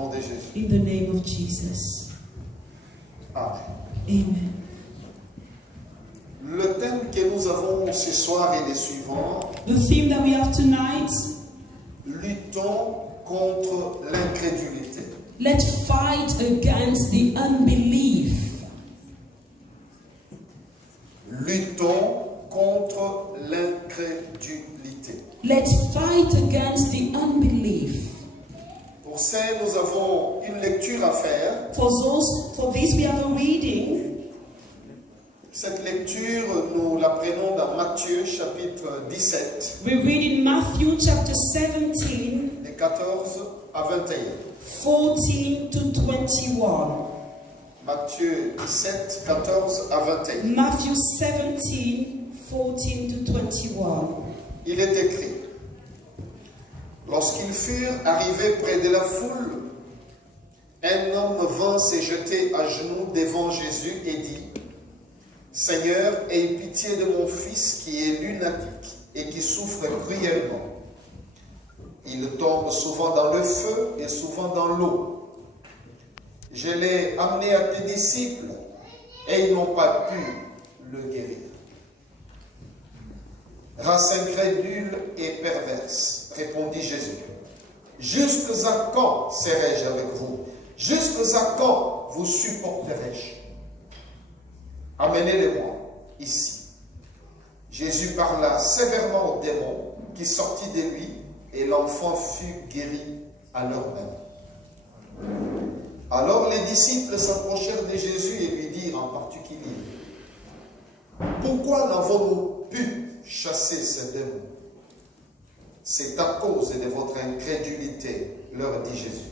Au nom de Jésus. In the name of Jesus. Amen. Amen. Le thème que nous avons ce soir est le suivant. The theme that we have tonight, Luttons contre l'incrédulité. let's fight against the unbelief. Luttons contre l'incrédulité. Let's fight against the unbelief. Pour ça, nous avons une lecture à faire. For this we have a reading. Cette lecture, nous la prenons dans Matthieu chapitre 17, We read in Matthew chapter 17, de 14 à 21. 14 to 21. Matthieu 17, 14 à 21. Matthew 17, 14 to 21. Il est écrit: Lorsqu'ils furent arrivés près de la foule, un homme vint se jeter à genoux devant Jésus et dit: Seigneur, aie pitié de mon fils qui est lunatique et qui souffre cruellement. Il tombe souvent dans le feu et souvent dans l'eau. Je l'ai amené à tes disciples et ils n'ont pas pu le guérir. Race incrédule et perverse, répondit Jésus. Jusqu'à quand serai-je avec vous? Jusqu'à quand vous supporterai-je? Amenez-les-moi ici. Jésus parla sévèrement au démon qui sortit de lui et l'enfant fut guéri à l'heure même. Alors les disciples s'approchèrent de Jésus et lui dirent en particulier: Pourquoi n'avons-nous pu chasser ce démon? C'est à cause de votre incrédulité, leur dit Jésus.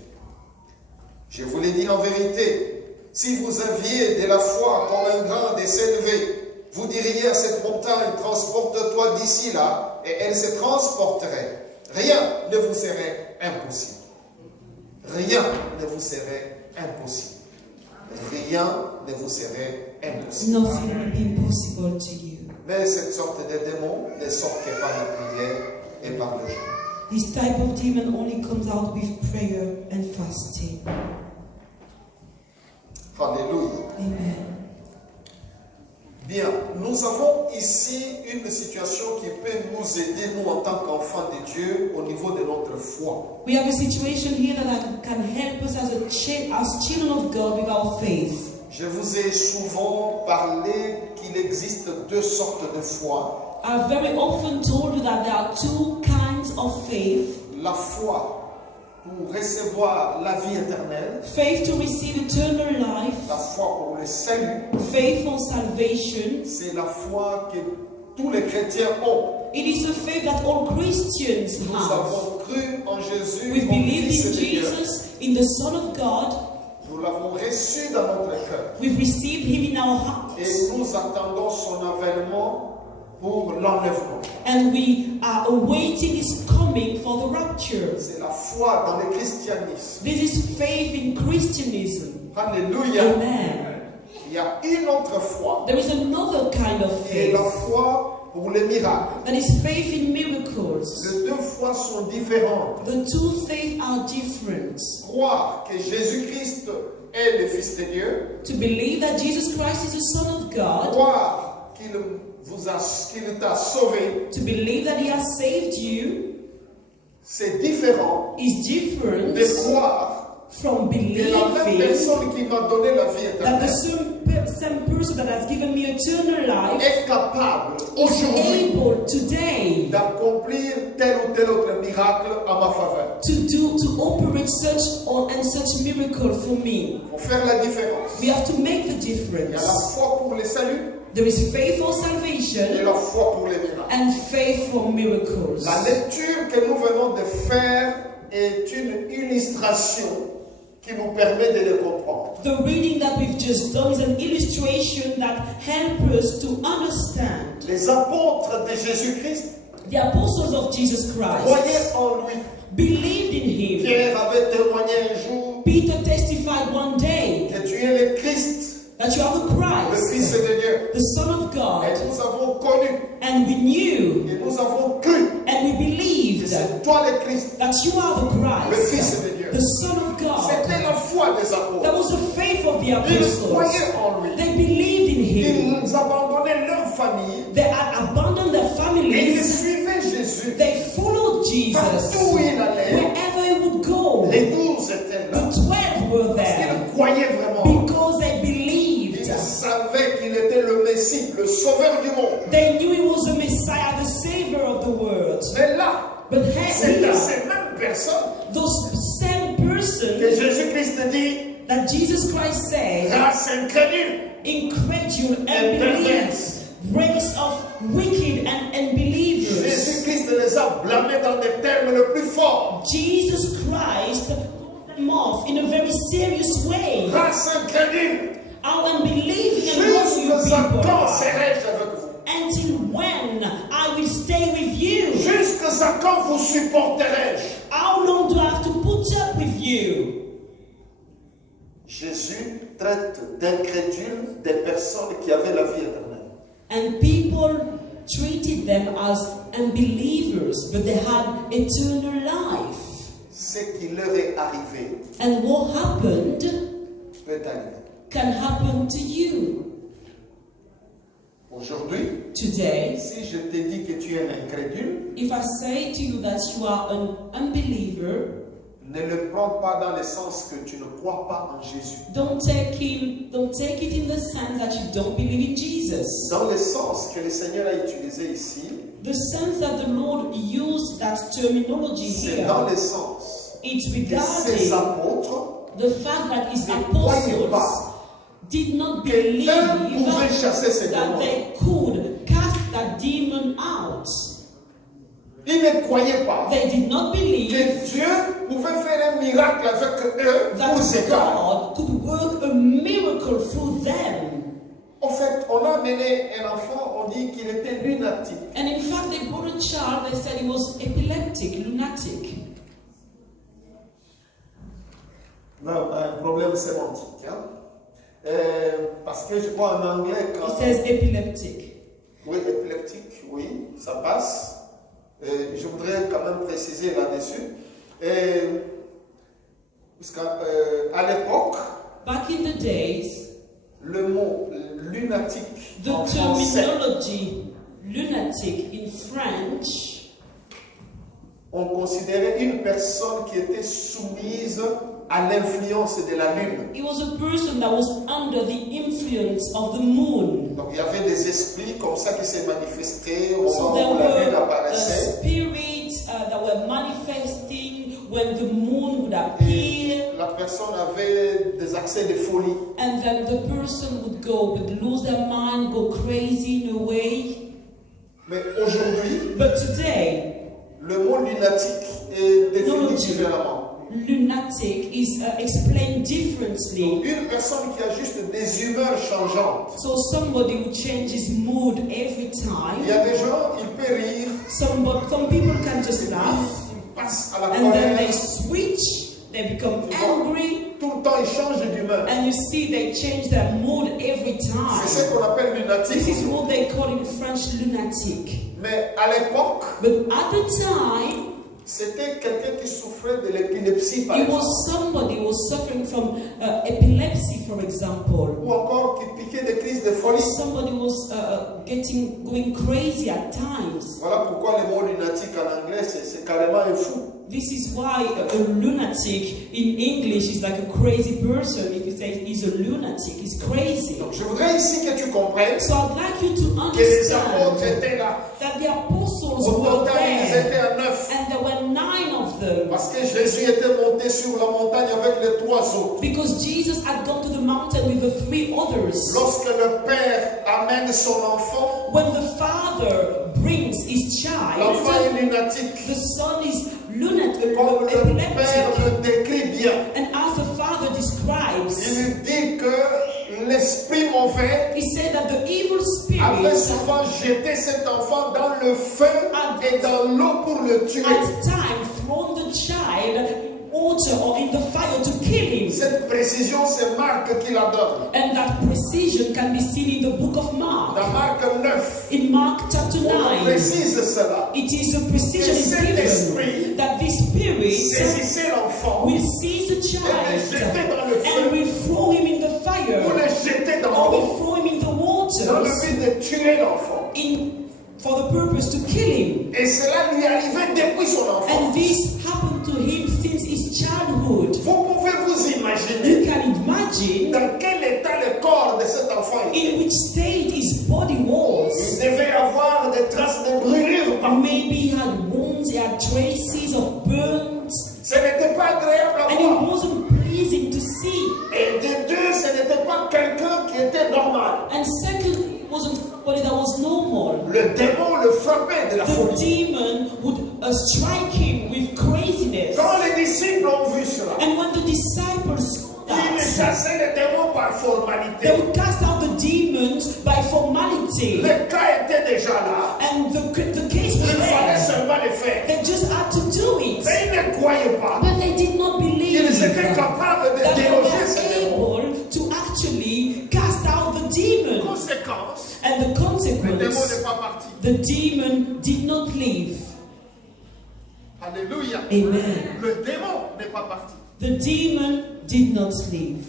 Je vous l'ai dit en vérité, si vous aviez de la foi comme un grain de s'élever, vous diriez à cette montagne: transporte-toi d'ici là, et elle se transporterait. Rien ne vous serait impossible. Rien ne vous serait impossible. Rien ne vous serait impossible. Nothing will be impossible to you. Mais cette sorte de démon ne sort que par la prière et par le jeûne. This type of demon only comes out with prayer and fasting. Alléluia. Amen. Bien, nous avons ici une situation qui peut nous aider, nous, en tant qu'enfants de Dieu, au niveau de notre foi. We have a situation here that can help us as children of God with our faith. Je vous ai souvent parlé qu'il existe deux sortes de foi. I've very often told you that there are two kinds of faith. La foi pour recevoir la vie éternelle. Faith to receive eternal life. La foi pour le salut. Faith for salvation. C'est la foi que tous les chrétiens ont. It is a faith that all Christians Nous have. avons cru en Jésus, We comme believe Fils in de Dieu. Jesus, in the Son of God. Nous l'avons reçu dans notre cœur. We've received Him in our hearts. Et nous attendons son avènement pour l'enlèvement. And we are awaiting His coming for the rapture. C'est la foi dans le christianisme. This is faith in Christianism. Alléluia. Amen. Il y a une autre foi. There is another kind of Et faith. la foi pour les miracles. That is faith in miracles. Les deux foi sont différentes. The two faiths are different. Croire que Jésus-Christ est le Fils de Dieu. To believe that Jesus Christ is the Son of God. Croire qu'il t'a sauvé. To believe that He has saved you. C'est différent Is different de croire from que la même believing personne qui m'a donné la vie that the éternelle same person that has given me eternal life est capable is aujourd'hui able today d'accomplir tel ou tel autre miracle à ma faveur. to operate such and such miracle for me. Pour faire la différence, We have to make the il y a la difference. foi pour le salut There is faith for et salvation la foi pour les miracles. and faith for miracles. La lecture que nous venons de faire est une illustration qui nous permet de les comprendre. The reading that we've just done is an illustration that helps us to understand. Les apôtres de Jésus-Christ The apostles of Jesus Christ croyaient en lui. believed in Him. Pierre avait témoigné un jour Peter testified one day que tu es le Christ, that you are the le Fils Christ, de Dieu. the Son of Et God, nous avons connu and we knew et nous avons cru and we que believed c'est toi le Christ, that you are the le Fils Christ, de Dieu. the Son of C'est God. des apôtres. That was the faith of the Ils apostles. croyaient en lui. They believed in him. Ils abandonnaient leur famille They had abandoned their et ils families. suivaient Jésus. They followed Jesus. Partout où il allait, Wherever he would go, les 12 étaient là. the 12 were there Ils croyaient vraiment. because they believed. Ils savaient qu'il était le Messie, le sauveur du monde. They knew he was the Messiah, the Savior of the world. Mais là, But c'est à here, ces mêmes personnes those same que persons Jésus-Christ dit that Jesus Christ said, race incrédule incredule et and believe, perverse. race of wicked and unbelievers. Jésus-Christ les a blâmés dans des termes le plus forts. Jesus Christ called them off in a very serious way. Race incrédule. Our unbelieving among you Jusqu'à quand people. serai-je avec vous? Until when I will stay with you? Jusqu'à quand vous supporterai-je? How long do I have to put up with you? Jésus traite d'incrédules des personnes qui avaient la vie éternelle. And people treated them as unbelievers, but they had eternal life. Ce qui leur est arrivé And what happened peut arriver. can happen to you. Aujourd'hui, Today, si je te dis que tu es un incrédule, if I say to you that you are an unbeliever, ne le prends pas dans le sens que tu ne crois pas en Jésus. don't take it in the sense that you don't believe in Jesus. Dans le sens que le Seigneur a utilisé ici, The sense that the Lord used that terminology c'est dans here, le sens it's que ces regarding apôtres the fact that his ne croyaient apostles pas did not que believe l'un pouvait chasser ces that démons. they could cast that demon out. Ils ne croyaient pas They did not believe que Dieu pouvait faire un miracle avec eux pour that ces cas. God could work a miracle through them. En fait, on a amené un enfant, on dit qu'il était lunatique. And in fact, they brought a child, they said he was epileptic, lunatic. Non, un problème sémantique. Hein? Parce que je crois en anglais quand... It says epileptic. Oui, épileptique, oui, ça passe. Je voudrais quand même préciser là-dessus. Parce qu'à l'époque, Back in the days, le mot lunatique the en français, terminology lunatic in French, on considérait une personne qui était soumise à l'influence de la lune. it was a person that was under the influence of the moon. Donc il y avait des esprits comme ça qui s'est manifestés au So moment there où la lune were apparaissait. spirits that were manifesting when the moon would appear, La personne avait des accès de folie. and then the person would lose their mind, go crazy in a way. Mais aujourd'hui, But today, le mot lunatique est défini Lunatique. différemment. lunatic is explained differently. Une personne qui a juste des humeurs changeantes. So somebody who changes mood every Il y time. a des gens, ils peuvent rire, Some people can just laugh, ils passent à la and then colère. they switch. They become angry, Tout le temps, ils changent d'humeur. and you see they change their mood every C'est time. ce qu'on appelle lunatique. This is what they call in French lunatic. Mais à l'époque, But at the time, c'était quelqu'un qui souffrait de l'épilepsie, par it exemple. was somebody who was suffering from epilepsy, for example. Ou encore qui piquait des crises de folie. Somebody was going crazy at times. Voilà pourquoi le mot lunatique en anglais, c'est carrément un fou. This is why a lunatic in English is like a crazy person. If you say he's a lunatic, he's crazy. Donc je voudrais ici que tu comprennes So I'd like you to que les apôtres understand étaient là. that the apostles Au were total, ils there, étaient à 9. and there were 9 of them. Parce que Jésus était monté sur la montagne avec les 3 autres. Because Jesus had gone to the mountain with the 3 others. Lorsque le Père amène son enfant, When the father brings his l'enfant child, est lunatique. the son is lunatic, Comme le Père epileptic. le décrit bien. And as the father describes, Il dit que l'esprit mauvais he said that the evil avait spirit souvent jeté cet enfant dans le feu et dans l'eau pour le tuer. at time thrown the child in water or in the fire to kill him. Cette précision, c'est Marc qui la donne. And that precision can be seen in the book of Mark. Dans Marc 9, In Mark chapter on 9, précise cela. it is a precision is given that this spirit Saisissez l'enfant will seize the et le child jeter dans le and feu but de tuer l'enfant. for the purpose to kill him. Et cela lui arrivait depuis son enfance. And this happened to him since his childhood. Vous pouvez vous You imaginer can imagine dans quel état le corps de cet enfant était. in which state his body Il was. devait avoir des traces de brûlure partout. Maybe he had wounds, he had traces of burns, Ce n'était pas agréable à and it voir. wasn't pleasing to see. Et de deux, ce n'était pas quelqu'un qui était normal. And second, it wasn't somebody that was normal. Le démon le frappait de la The folie. demon would strike him with craziness. Quand les disciples ont vu cela, And when the disciples saw ils that, chassaient les démons par they formalité. would cast out the demons by formality. Le cas était déjà là. And the case Il was fallait there. seulement le faire. They just had to do it. Mais ils ne croyaient pas But they did not believe qu'ils étaient that capables de they déloger ces were démons. able to actually cast out the demon. Conséquence, And the le démon consequence, n'est pas parti. the demon did not leave. Alléluia. Amen. Le démon n'est pas parti. The demon did not leave.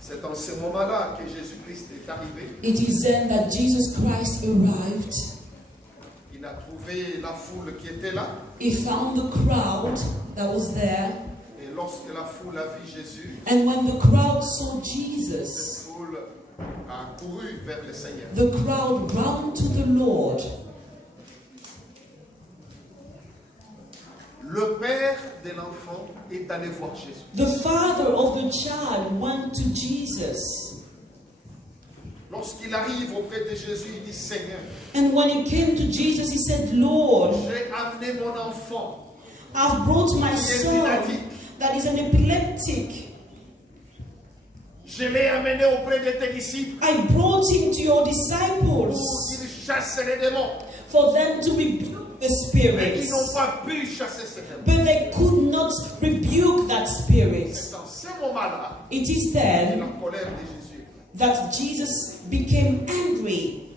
C'est en ce moment-là que Jésus-Christ est arrivé. It is then that Jesus Christ arrived. Il a trouvé la foule qui était là. He found the crowd that was there. Et lorsque la foule a vu Jésus, And when the crowd saw cette Jesus, foule a couru vers le Seigneur. the crowd ran to the Lord. Le père de l'enfant est allé voir Jésus. The father of the child went to Jesus. Lorsqu'il arrive auprès de Jésus, il dit Seigneur, And when he came to Jesus, he said, Lord, j'ai amené mon enfant. I've brought my son that is an epileptic. Je l'ai amené auprès de tes disciples I brought him to your pour disciples qu'ils chassent les démons. for them to rebuke the Mais ils spirits. n'ont pas pu chasser ces démons. But they could not rebuke that spirit. C'est dans ce moment-là It is que then la colère de Jésus. that Jesus became angry.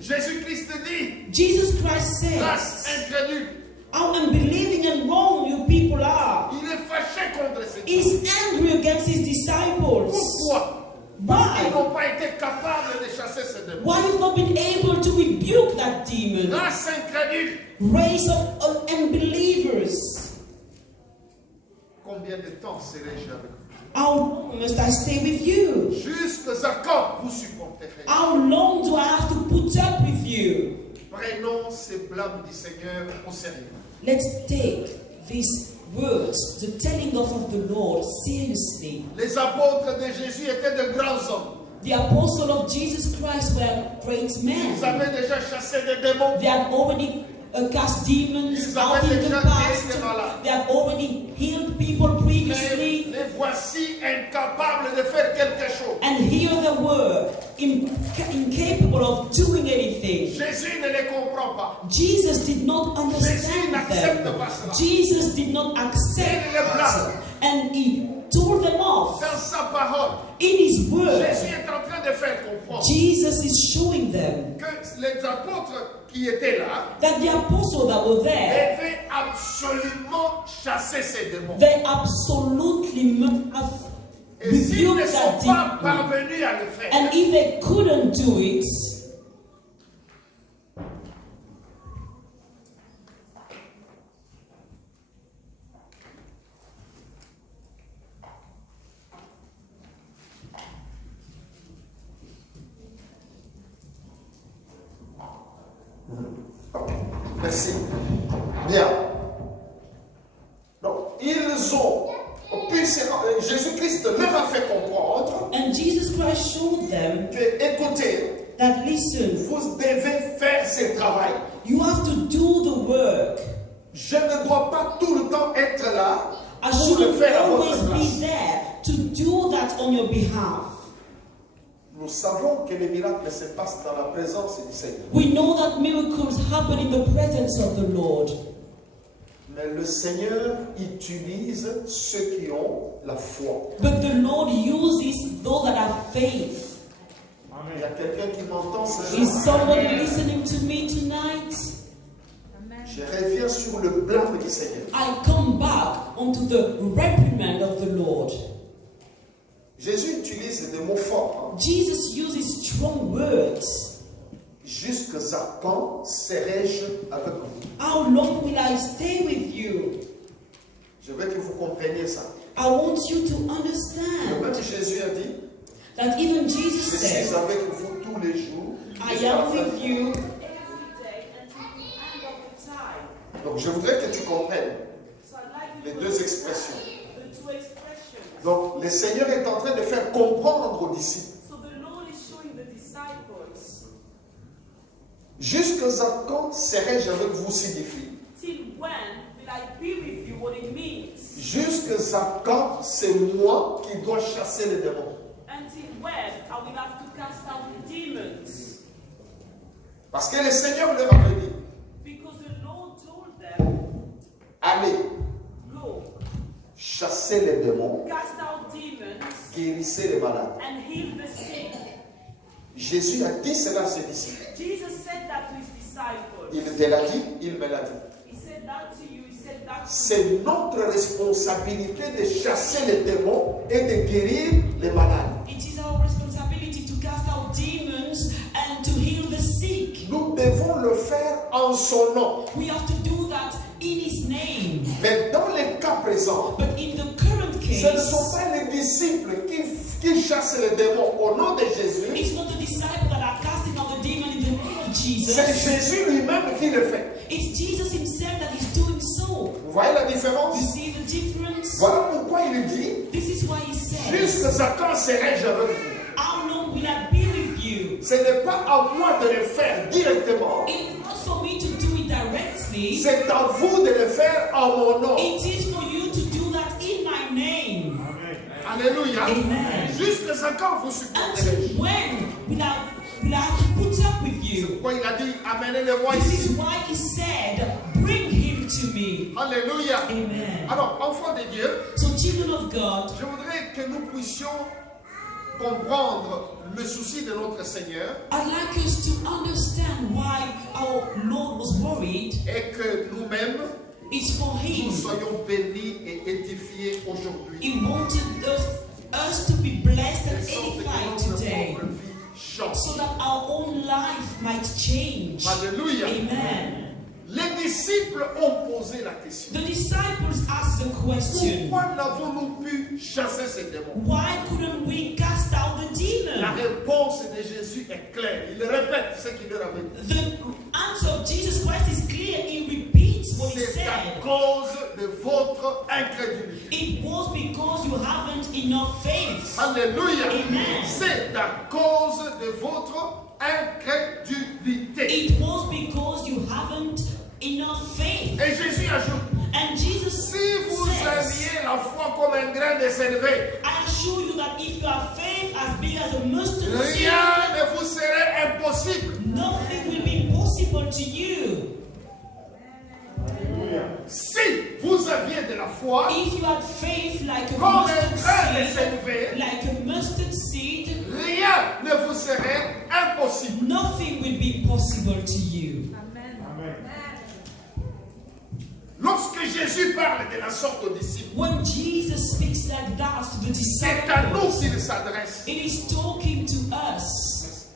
Jésus-Christ dit, Jesus Christ race says, incrédule. how unbelieving and wrong you people are. Il est fâché contre ces démons. He's angry against his disciples. Pourquoi? Parce qu'ils Why? n'ont pas été capables de chasser ces démons. Why you've not been able to rebuke that demon? Race incrédule. Race of unbelievers. Combien de temps serai-je avec vous? How long must I stay with you? Jusqu'à quand vous supporterez? How long do I have to put up with you? Prenons ces blâmes du Seigneur au sérieux. Let's take these words, the telling off of the Lord, seriously. Les apôtres de Jésus étaient de grands hommes. The apostles of Jesus Christ were great men. Ils avaient déjà chassé des démons. They had already cast demons Ils out avaient in the déjà past. guéri des malades. They had already healed people Mais previously. les voici incapables de faire quelque chose. And here they were, incapable of doing anything. Jésus ne les comprend pas. Jesus did not understand Jésus n'accepte them. pas cela. Jesus did not accept Il les blâme. it. And he told them off. Dans sa parole, In his word, Jésus est en train de faire comprendre Jesus is showing them que les apôtres qui étaient là that the apostles that were there, devaient absolument chasser ces démons. they absolutely must have Et s'ils ne rebuked that sont pas demon. parvenus à le faire, And if they couldn't do it, merci. Bien. Donc, ils ont pu, Jésus-Christ leur a fait comprendre and Jesus Christ showed them que, écoutez, that listen, vous devez faire ce travail. you have to do the work. Je ne dois pas tout le temps être là I pour le shouldn't faire à always votre be place. there to do that on your behalf. Nous savons que les miracles se passent dans la présence du Seigneur. We know that miracles happen in the presence of the Lord. Mais le Seigneur utilise ceux qui ont la foi. But the Lord uses those that have faith. Il y a quelqu'un qui m'entend ce Is soir. somebody listening to me tonight? Je reviens sur le blâme du Seigneur. I come back onto the reprimand of the Lord. Jésus utilise des mots forts. Jesus uses strong words. Jusqu'à quand serai-je avec vous? How long will I stay with you? Je veux que vous compreniez ça. I want you to Le understand même Jésus a dit, that even je Jesus suis said, avec vous tous les jours. I am with you. every day until the end of the time. Donc je voudrais que tu comprennes So I'd like les you to deux understand expressions. the two expressions. Donc le Seigneur est en train de faire comprendre aux disciples. So the Lord is showing the disciples Jusqu'à quand serai-je avec vous signifie. till when will I be with you, what it means. Jusqu'à quand c'est moi qui dois chasser les démons. Until when I will have to cast out the demons. Parce que le Seigneur leur avait dit, Because the Lord told them, allez, go, chassez les démons, cast out demons guérissez les malades. and heal the sick. Jésus a dit cela à ses disciples. Jesus said that to his disciples. Il te l'a dit, il me l'a dit. He said that to you, he said that to you. C'est notre responsabilité de chasser les démons et de guérir les malades. It is our responsibility to cast out demons and to heal the sick. Nous devons le faire en son nom. We have to do that in His name. Mais dans le cas présent, But in the current ce ne sont case, pas les disciples qui chassent les démons au nom de Jésus. it's not the disciples that are casting out the demon in the name of C'est Jesus. Jésus lui-même qui le fait. It's Jesus Himself that is doing so. Vous voyez la différence? You see the difference? Voilà pourquoi il dit, This is why He says, jusqu'à quand serai-je avec vous? how long will I be with you? Ce n'est pas à moi de le faire directement. It is not for me to do it directly. C'est à vous de le faire en mon nom. It is for you to do that in my name. Alléluia. Amen. Jusqu'à quand vous supporterez? Until when will I have to put up with you? Pourquoi il a dit, amenez-le-moi This ici. is why He said, bring him to me. Alléluia. Amen. Alors, enfants de Dieu, So children of God, je voudrais que nous puissions comprendre le souci de notre Seigneur I'd like us to understand why our Lord was worried. et que nous-mêmes, It's for nous Him. soyons bénis et édifiés aujourd'hui. He wanted us to be blessed De and sorte que edified notre today, propre vie change. so that our own life might change. Alléluia. Amen. Les disciples ont posé la question. The disciples asked the question, Pourquoi n'avons-nous pu chasser ces démons? why couldn't we cast out the La demon? réponse de Jésus est claire. Il répète ce qu'il leur avait dit. The answer of Jesus Christ is clear. He repeats what He C'est à said. cause de votre incrédulité. It was because you haven't enough faith. Alléluia. Amen. C'est à cause de votre incrédulité. It was because you haven't enough faith. Et Jésus ajoute, And Jesus si vous says, aviez la foi comme un grain de sénévé, I assure you that if you have faith as big as a mustard seed, rien ne vous serait impossible. nothing will be impossible to you. Si vous aviez de la foi If you had faith like a comme un mustard grain de seed, sénévé, like a mustard seed, rien ne vous serait impossible. nothing will be possible to you. Lorsque Jésus parle de la sorte aux disciples, When Jesus speaks like that to the c'est à nous disciples, qu'il s'adresse. it is talking to us.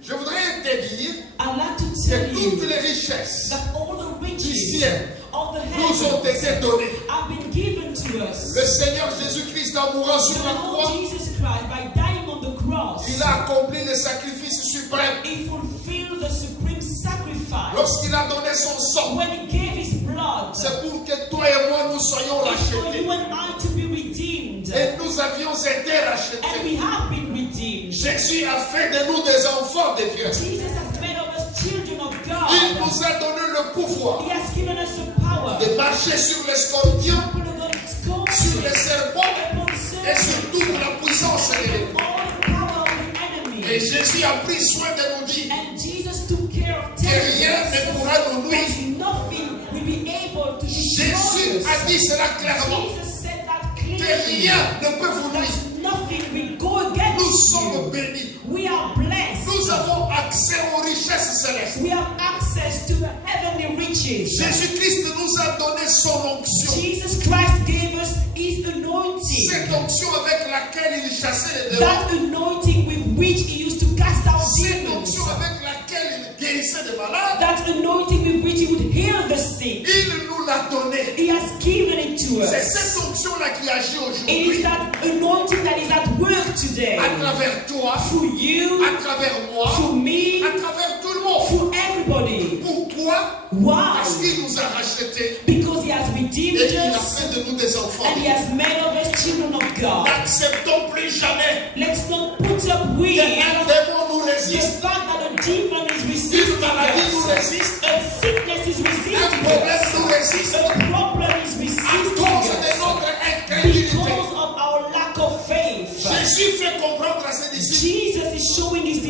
Je voudrais te dire I'd like to que tell toutes you les richesses that all the du riches ciel of the nous ont heavens été données. have been given to us. Le Seigneur Jésus-Christ, en mourant sur The la Lord croix, Jesus Christ, by dying on the cross, il a accompli le sacrifice suprême. He fulfilled the supreme sacrifice. Lorsqu'il a donné son sang, When He gave His blood, c'est pour que toi et moi nous soyons it's for rachetés. you and I to be redeemed. Et nous avions été And rachetés. we have been redeemed. Jésus a fait de nous des enfants de Dieu. Jesus has made of us children of Il God. nous a donné le pouvoir He has given us the power de marcher sur les scorpions, to put on scorpions, sur les serpents upon et sur serpents, toute la puissance de l'ennemi. all the power of the enemy. Et Jésus a pris soin de nous dire And Jesus took care of que rien telling ne us pourra nous nuire. that nothing will be able to Jésus destroy a us. dit cela clairement, Jesus said that que clearly. rien ne peut vous nuire. That nothing will go against Nous sommes you. bénis. We are blessed. Nous avons accès aux richesses célestes. We have access to the heavenly riches. Jésus-Christ nous a donné son onction. Jesus Christ gave us His anointing. Cette onction avec laquelle il chassait les démons. That anointing with which he used to cast out Cette demons. onction avec laquelle il guérissait des malades. That anointing with which he would heal the sick. Il nous l'a donné. He has given it to C'est us. cette onction-là qui agit It is aujourd'hui. that anointing that is at work today. À travers toi, Through you, à travers moi, through me, à travers tout le monde. through everybody. Pourquoi? Why? Parce qu'il nous a rachetés Because he has redeemed et qu'il a us fait de nous des enfants. and he has made of us children of God. N'acceptons plus jamais Let's not put up with qu'un démon nous the résiste, fact that a demon is une resisting maladie nous us. résiste, A sickness is un resisting problème us. nous résiste A problem is à resisting cause de us notre incrédulité. because of our lack of faith. Jésus fait comprendre à ses disciples, Jesus is showing his ce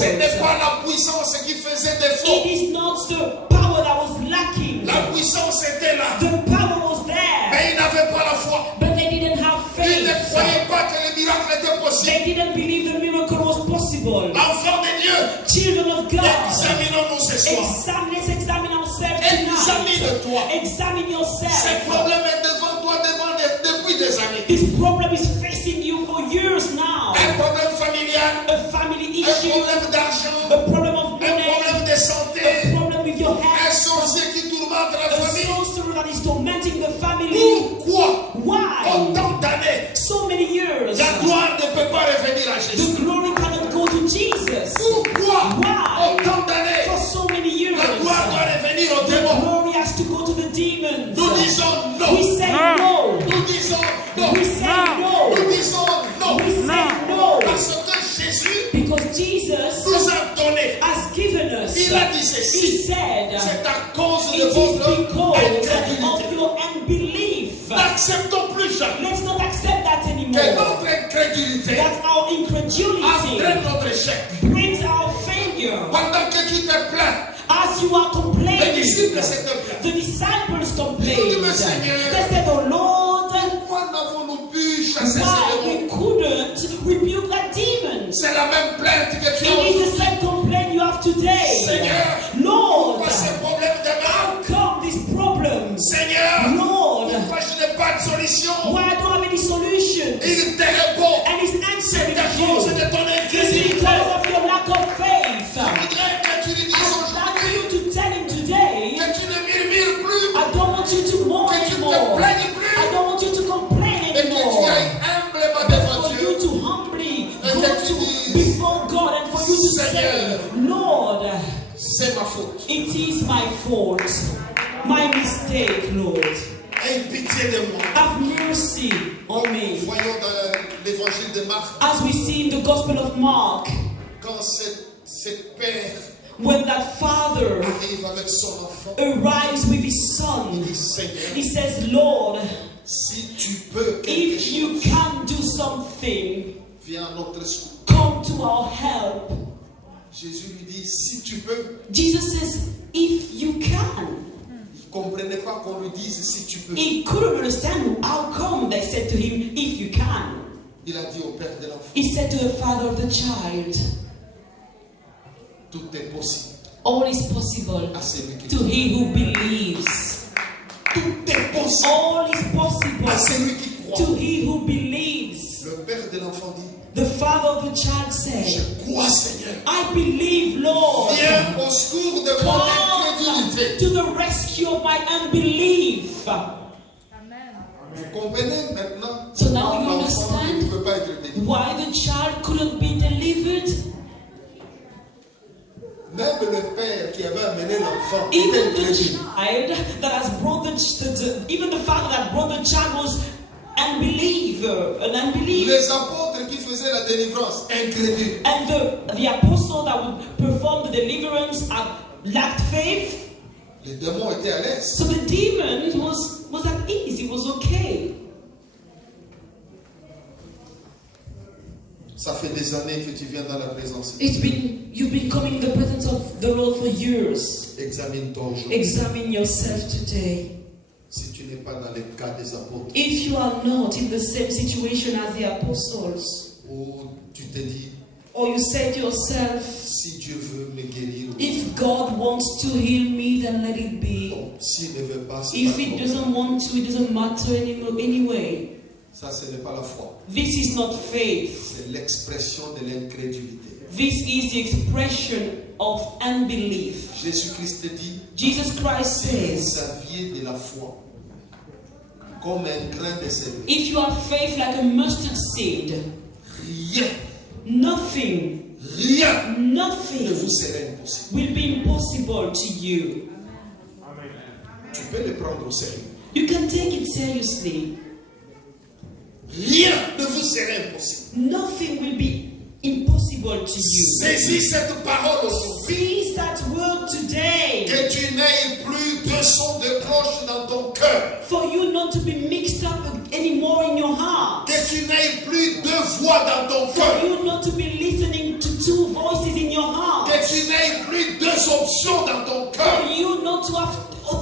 n'est disciples pas la puissance qui faisait défaut. it is not the power that was lacking. La puissance était là, The power was there, mais ils n'avaient pas la foi. but they didn't have Ils ne faith. croyaient pas que le miracle était possible. They didn't believe the miracle was possible. Enfants de Dieu, Children of God, examinons-nous ce soir. let's examine ourselves Examine-toi. tonight. Examine Ce yourself. problème est devant toi depuis des années. This problem is facing you for years now. Un problème familial, A family un issue, problème d'argent, a problem of un money, problème de a santé, problem with your un health, sorcier qui tourmente la a famille. sorcerer that is tormenting the family. Pourquoi Why? autant d'années So many years. la gloire ne peut pas revenir à Jésus? The glory cannot go to Jesus. Pourquoi Why? autant d'années For so many years. la gloire doit revenir aux The démons? glory has to go to the demons. Nous disons non. We say no. Nous disons non. We say no. Nous disons non. We say no. Parce que Jésus Because Jesus nous a donné. has given us. Il a dit He ceci. said, C'est à cause it de is votre because incrédulité. of your unbelief. N'acceptons plus jamais Let's not accept that que anymore. notre incrédulité That our incredulity entraîne notre échec. brings our failure. Pendant que tu te plains, As you are les complaining, disciples s'étaient plaints. the disciples complained. Ils ont dit, mais Seigneur, They said, oh Lord, pourquoi n'avons-nous pu chasser why ces we démons? couldn't rebuke that demon? C'est la même plainte que tu as It is aujourd'hui. the same complaint you have today. Seigneur, Lord, pourquoi ces problèmes de how mal? come these problems? Seigneur, Lord, pourquoi je n'ai pas de solution? why I don't have any solution? Il te répond, And his answer c'est à cause is de ton you. It's incrédulité. because of your lack of faith. Je voudrais que tu lui dises I would like aujourd'hui you to tell him today, que tu ne murmures plus, I don't want you to mourn que tu ne te anymore. plaignes plus, I don't want you to complain et que tu anymore. ailles humblement But devant for Dieu. you to humbly And go that you to is, before God and for you to say, Seigneur, Lord, c'est ma faute. it is my fault, my mistake, Lord. Aie pitié de moi. Have mercy on me. Voyons dans l'évangile de Marc, As we see in the Gospel of Mark, quand cette père when that father arrive avec son enfant, arrives with his il son, dit Seigneur, he says, Lord, si tu peux quelque if chose, you can do something, viens à notre secours. come to our help. Jésus lui dit si tu peux. Jesus says, if you can. Il ne comprenait pas qu'on lui dise si tu peux. He couldn't understand how come they said to him, if you can. Il a dit au père de l'enfant, He said to the father of the child, tout est possible all is possible à celui qui to croit. he who believes. Tout est possible All is possible à celui qui to croit. he who believes. Le père de l'enfant dit, The father of the child said, je crois Seigneur. I believe, Lord. Viens au secours de mon Come incrédulité. to the rescue of my unbelief. Vous comprenez maintenant So now you l'enfant ne understand peut pas être délivré. why the child couldn't be delivered? Même le père qui avait amené l'enfant était Even the incrédule. child that has brought even the father that brought the child was an unbeliever. Les apôtres qui faisaient la délivrance, incrédules. And the apostle that would perform the deliverance lacked faith. Les démons étaient à l'aise. So the demon was at ease. It was okay. Ça fait des années que tu viens dans la présence. You've been coming in the presence of the Lord for years. Examine-toi aujourd'hui. Examine yourself today. Si tu n'es pas dans le cas des apôtres, If you are not in the same situation as the apostles, où tu te dis, or you say to yourself, si Dieu veut me guérir, if God wants to heal me, then let it be. bon, s'il ne veut pas, c'est If pas it grave. doesn't want to, it doesn't matter anymore anyway. Ça, ce n'est pas la foi. This is not faith. C'est l'expression de l'incrédulité. This is the expression of unbelief. Jésus-Christ dit, Jesus Christ si vous says, aviez de la foi, comme un grain de sel, if you have faith like a mustard seed, rien, nothing ne vous serait impossible. will be impossible to you. Tu peux le prendre au sérieux. You can take it seriously. Rien ne vous serait impossible. Nothing will be impossible to you. Saisis cette parole aujourd'hui. Seize that word today. Que tu n'aies plus de son de cloche dans ton cœur. For you not to be mixed up anymore in your heart. Que tu n'aies plus de voix dans ton For cœur. you not to be listening to two voices in your heart. Que tu n'aies plus deux options dans ton For cœur. you not to have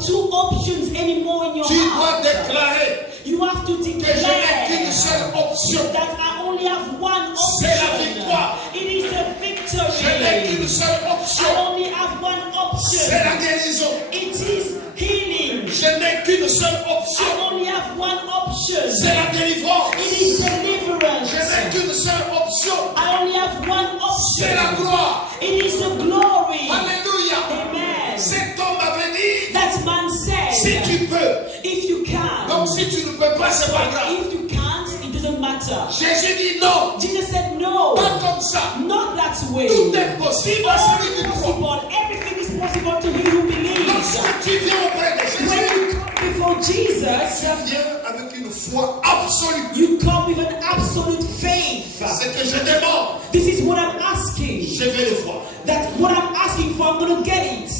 two options anymore in your Tu dois heart. déclarer You have to que je n'ai qu'une declare seule option. that I only have one option. C'est la victoire. It is a Je n'ai victory. qu'une seule option. I only have one C'est la option. guérison. It is healing. Je n'ai qu'une seule option. I only have one option. C'est la délivrance. It is deliverance. Je n'ai qu'une seule option. I only have one C'est la option. gloire. It is the glory. Alléluia. Amen. Cet homme avait dit, That man si said, tu peux. if you can. Donc si tu ne peux pas, c'est pas grave. If you can't, it doesn't matter. Jésus dit non. Jesus said no. Pas comme ça. Not that way. Tout est possible à All celui qui is croit. possible. Everything is possible to him who believes. Lorsque tu viens auprès de When Jésus, you come before Jesus, tu viens avec une foi absolue. you come with an absolute faith. Ce que je demande, This is what I'm asking. je vais le voir. That's what I'm asking for. I'm going to get it.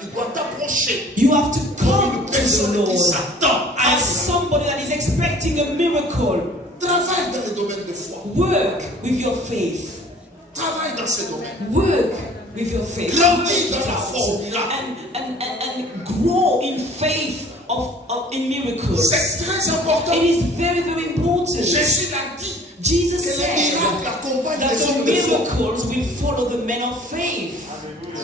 Tu dois t'approcher You have to comme come une to personne the qui Lord s'attend à as un somebody that is expecting a miracle. Travaille dans le domaine de foi. Work with your faith. Travaille dans ce domaine. Work with your faith. Grandis dans Work it la foi au out. miracle. And grow in faith in miracles. C'est très important. It is very, very important. Jésus l'a dit Jesus que les said miracles accompagnent that les the hommes de foi. miracles will follow the men of faith.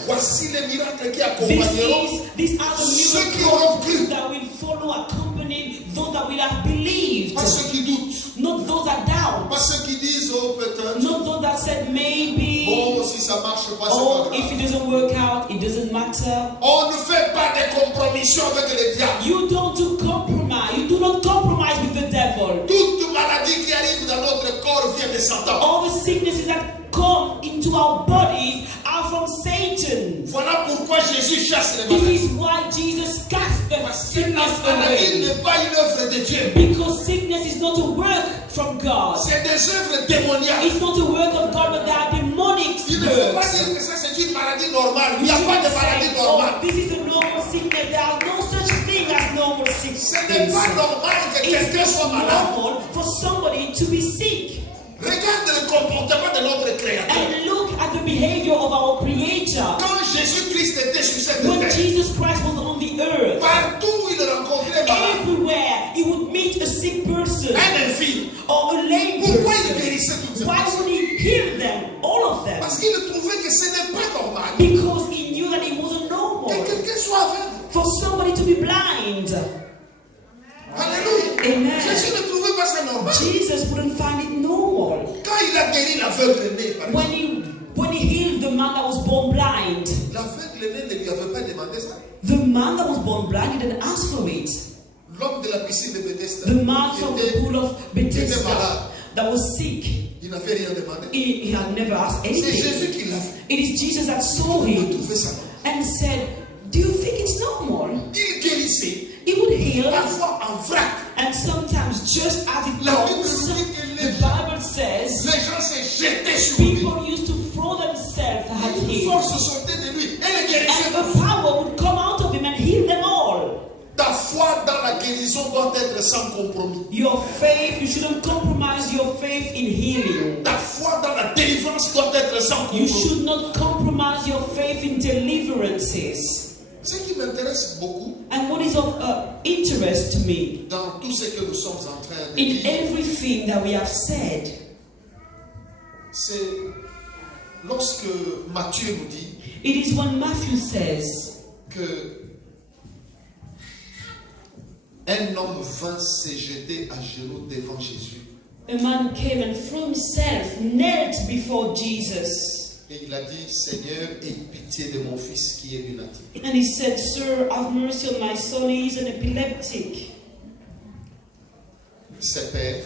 Voici les miracles qui accompagneront These are the ceux qui auront cru, miracles that will follow, accompanying those that will have believed. pas ceux qui doutent, Not those that doubt. pas ceux qui disent oh peut-être, Not those that said maybe. bon si ça marche pas c'est Oh, pas if grave. it doesn't work out, it doesn't matter. On ne fait pas de compromission avec le diable. You don't do compromise. You do not compromise with the devil. Toute maladie qui arrive dans notre corps vient de Satan. All the sicknesses that come into our bodies are from Satan. Voilà pourquoi Jésus chasse les This maladies. is why Jesus cast the Parce que la sickness maladie away. n'est pas une œuvre de Dieu. Because sickness is not a work from God. C'est des œuvres démoniaques. It's not a work of God, but they are demonic Il ne faut pas works. dire que ça c'est une maladie normale. Il You n'y a pas de shouldn't maladie say, oh, normale. this is a normal sickness. There are no such thing as normal Ce sickness. n'est pas normal que quelqu'un It's soit malade. normal for somebody to be sick. Regarde le comportement de notre Créateur. And look at the behavior of our Creator. Quand Jésus-Christ était sur cette When terre, Jesus Christ was on the earth, partout où il rencontrait malade, everywhere he would meet a sick person un infirme, or a lame pourquoi il person. guérissait toutes ces Why personnes? would he heal them? All of them. Parce qu'il trouvait que ce n'est pas normal Because he knew that it wasn't que normal quelqu'un soit aveugle. for somebody to be blind. Alléluia. Amen. Jésus ne trouvait pas ça normal. Jesus wouldn't find it normal. Quand il a guéri l'aveugle né, par exemple, When he healed the man that was born blind, l'aveugle né ne lui avait pas demandé ça. the man that was born blind didn't ask for it. L'homme de la piscine de Bethesda, The man from the était- pool of était malade. Bethesda that was sick, Il n'avait rien demandé. he had never asked C'est anything. Jésus qui l'a fait. It is Jesus that saw Il a him trouvé ça. and said, do you think it's normal? Il guérissait, He would heal, parfois en vrac. and sometimes just as it La Bible comes, nous dit que the Bible says les gens se jetaient sur lui. people used to throw themselves at Une him, force sortait de lui. Elle guérissait. and a power would come out of him and heal them all. Ta foi dans la guérison doit être sans compromis. Your faith, you shouldn't compromise your faith in healing. Ta foi dans la délivrance doit être sans You compromis. should not compromise your faith in deliverances. Ce qui m'intéresse beaucoup And what is of interest to me, dans tout ce que nous sommes en train de in dire, everything that we have said, c'est lorsque Matthieu nous dit it is when Matthew says que Un homme vint se jeter à genoux devant Jésus. A man came and threw himself, knelt before Jesus. Et il a dit, Seigneur, aie pitié de mon fils qui est lunatique. And he said, Sir, have mercy on my son, he is an epileptic. Ce père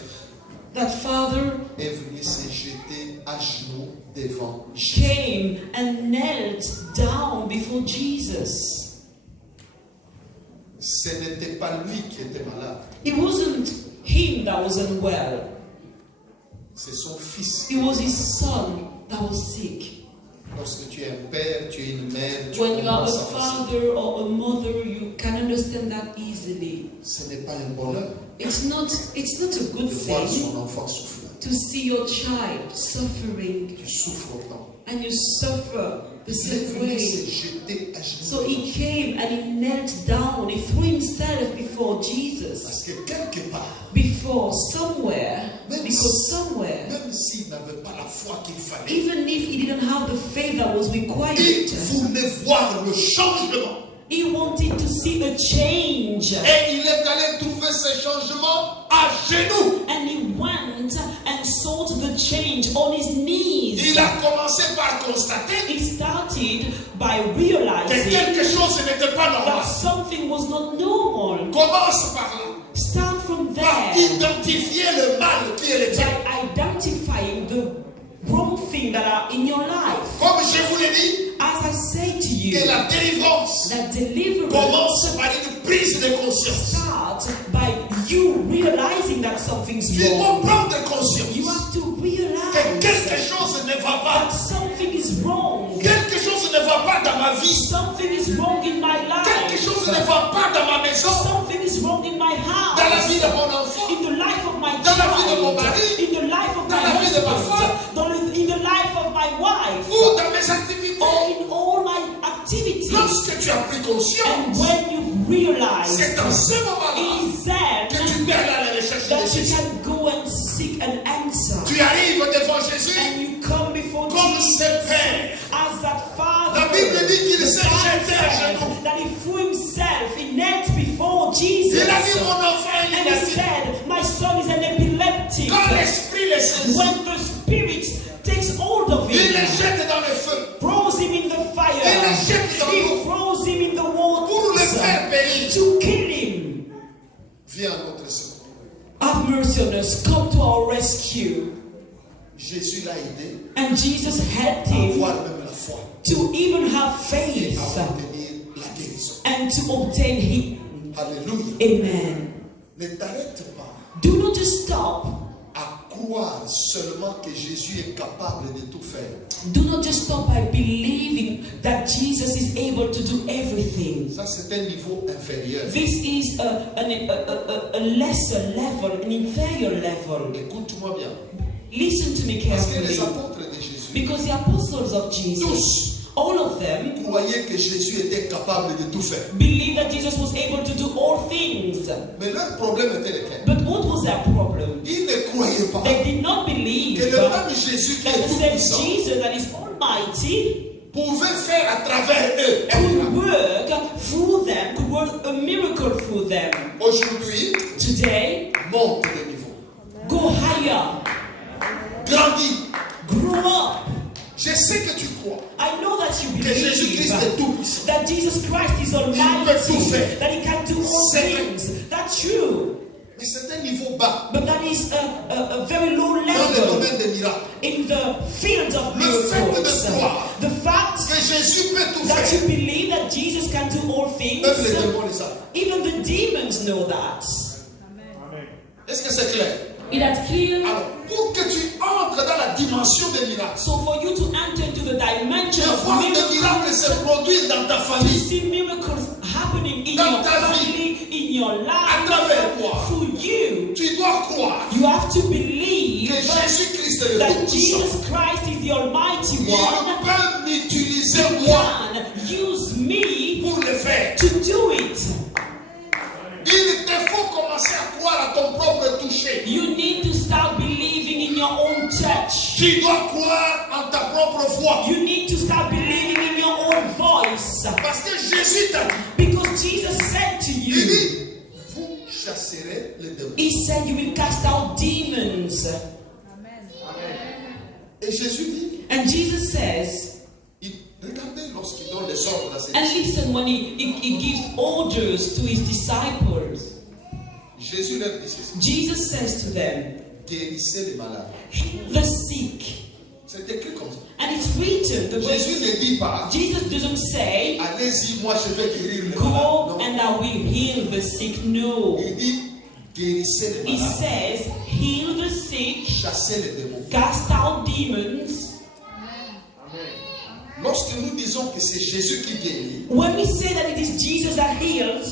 That father est venu se jeter à genoux devant Jésus. came and knelt down before Jesus. Ce n'était pas lui qui était malade, It wasn't him that was unwell. c'est son fils. It was his son that was sick. Lorsque tu es un père, tu es une mère, tu When you are a comprends ça facilement. father or a mother, you can understand that easily. Ce n'est pas un bonheur It's not a good de voir thing son enfant souffrir. to see your child suffering Tu souffres autant. and you suffer the Il est same venu way. se jeter à genoux. So he came and he knelt down. He threw himself before Jesus. Parce que quelque part, Before somewhere, Même because somewhere, même s'il n'avait pas la foi qu'il fallait, even if he didn't have the faith that was required, il voulait voir le changement. he wanted to see a change. Et il est allé trouver ce changement à genoux. And he went and sought the change on his knees. Il a commencé par constater He started by que realizing quelque chose n'était pas that normal. something was not normal. Commence par là. Start from Par there identifier le mal qui est le tien. by identifying the wrong things that are in your life. Comme je vous l'ai dit, As I say to you, que la délivrance that deliverance commence par une prise de conscience. starts by you realizing that something's Tu dois wrong. prendre conscience You have to que realize quelque chose ne va pas. that something is wrong. Quelque chose ne va pas dans ma vie. Something is wrong in my Quelque life. chose ne va pas dans ma maison. Something is wrong in my Dans la vie house. de mon enfant. In the life of my Dans la vie de mon child. mari. In the life of Dans my la vie de ma husband. In the life of my wife. Ou dans mes activités. Or in all my activities. Lorsque tu as pris And conscience, when you realize, c'est dans ce moment-là it is then que tu peux aller à la recherche de that you Jésus. can go and seek an answer. Tu arrives devant Jésus And you come before comme Jesus ce père. as that father. La Bible dit qu'il The s'est Bible jeté à said genoux. that he threw himself, he knelt before Jesus. Il a dit, mon enfant est And he lunatique. said, my son is an epileptic. Quand l'esprit le saisit, When the spirit takes hold of il le him, jette dans le feu throws him in the Il fire, le jette dans he l'eau throws him in the pour le faire water périr. to kill him. Viens à notre secours. Have mercy on us, come to our rescue. Jésus l'a aidé And Jesus helped à him avoir même la foi to even have et faith à obtenir la guérison. and to obtain healing. Alléluia. Amen. Ne t'arrête pas Do not just stop. à croire seulement que Jésus est capable de tout faire. Do not just stop by believing that Jesus is able to do everything. Ça, c'est un niveau inférieur. This is a lesser level, an inferior level. Écoute-moi bien. Listen to me Parce que les carefully. apôtres de Jésus, Because the apostles of Jesus, tous, all of them, croyaient que Jésus était capable de tout faire. believed that Jesus was able to do all things. Mais leur problème était lequel? But what was their problem? Ils ne croyaient pas They did not believe que le même Jésus qui that est the tout same puissant Jesus that is almighty pouvait faire à travers eux un could miracle. work through them, could work a miracle through them. Aujourd'hui, Today, monte de niveau. go higher, Grandis. grow up. Je sais que tu crois I know that you que Jésus-Christ est believe tout puissant. that Jesus Christ is peut tout almighty, faire. that he can do all C'est vrai. things. That's true. Mais c'est un niveau bas But that is a very low dans le level domaine des miracles. in the field of Le fait de miracles. croire The fact que Jésus peut tout that you faire, believe that Jesus can do all things, même les démons le savent. even the demons know that. Est-ce que c'est clair? Is that clear? Alors, pour que tu entres dans la dimension des miracles, So for you to enter into the dimension de of voir des miracles se miracles, produire dans ta to famille, see miracles happening in Dans your ta vie. family, in your À travers life, toi. through you, tu dois croire you have to believe que Jésus-Christ est le that tout-puissant. Jesus Christ is the Almighty Il One. peut m'utiliser moi Can use me pour le faire. to do it. Il te faut commencer à croire à ton propre toucher. You need to start believing in your own touch. Tu dois croire en ta propre voix. You need to start believing in your own voice. Parce que Jésus t'a dit, Because Jesus said to il you, dit, vous chasserai les démons. He said you will cast out demons. Et Jésus dit, And Jesus says, regardez lorsqu'il donne les ordres à ses and disciples. listen, when he gives orders to his disciples, Jésus leur dit ceci, Jesus says to them, guérissez les malades. heal the sick. C'est écrit comme ça. And it's written, Jésus ne dit pas, Jesus doesn't say, allez-y, moi je vais guérir les go malades. and Non. I will heal the sick. No. Il dit, guérissez les He malades. says, heal the sick, Chassez les démons. cast out demons. Lorsque nous disons que c'est Jésus qui guérit, When we say that it is Jesus that heals,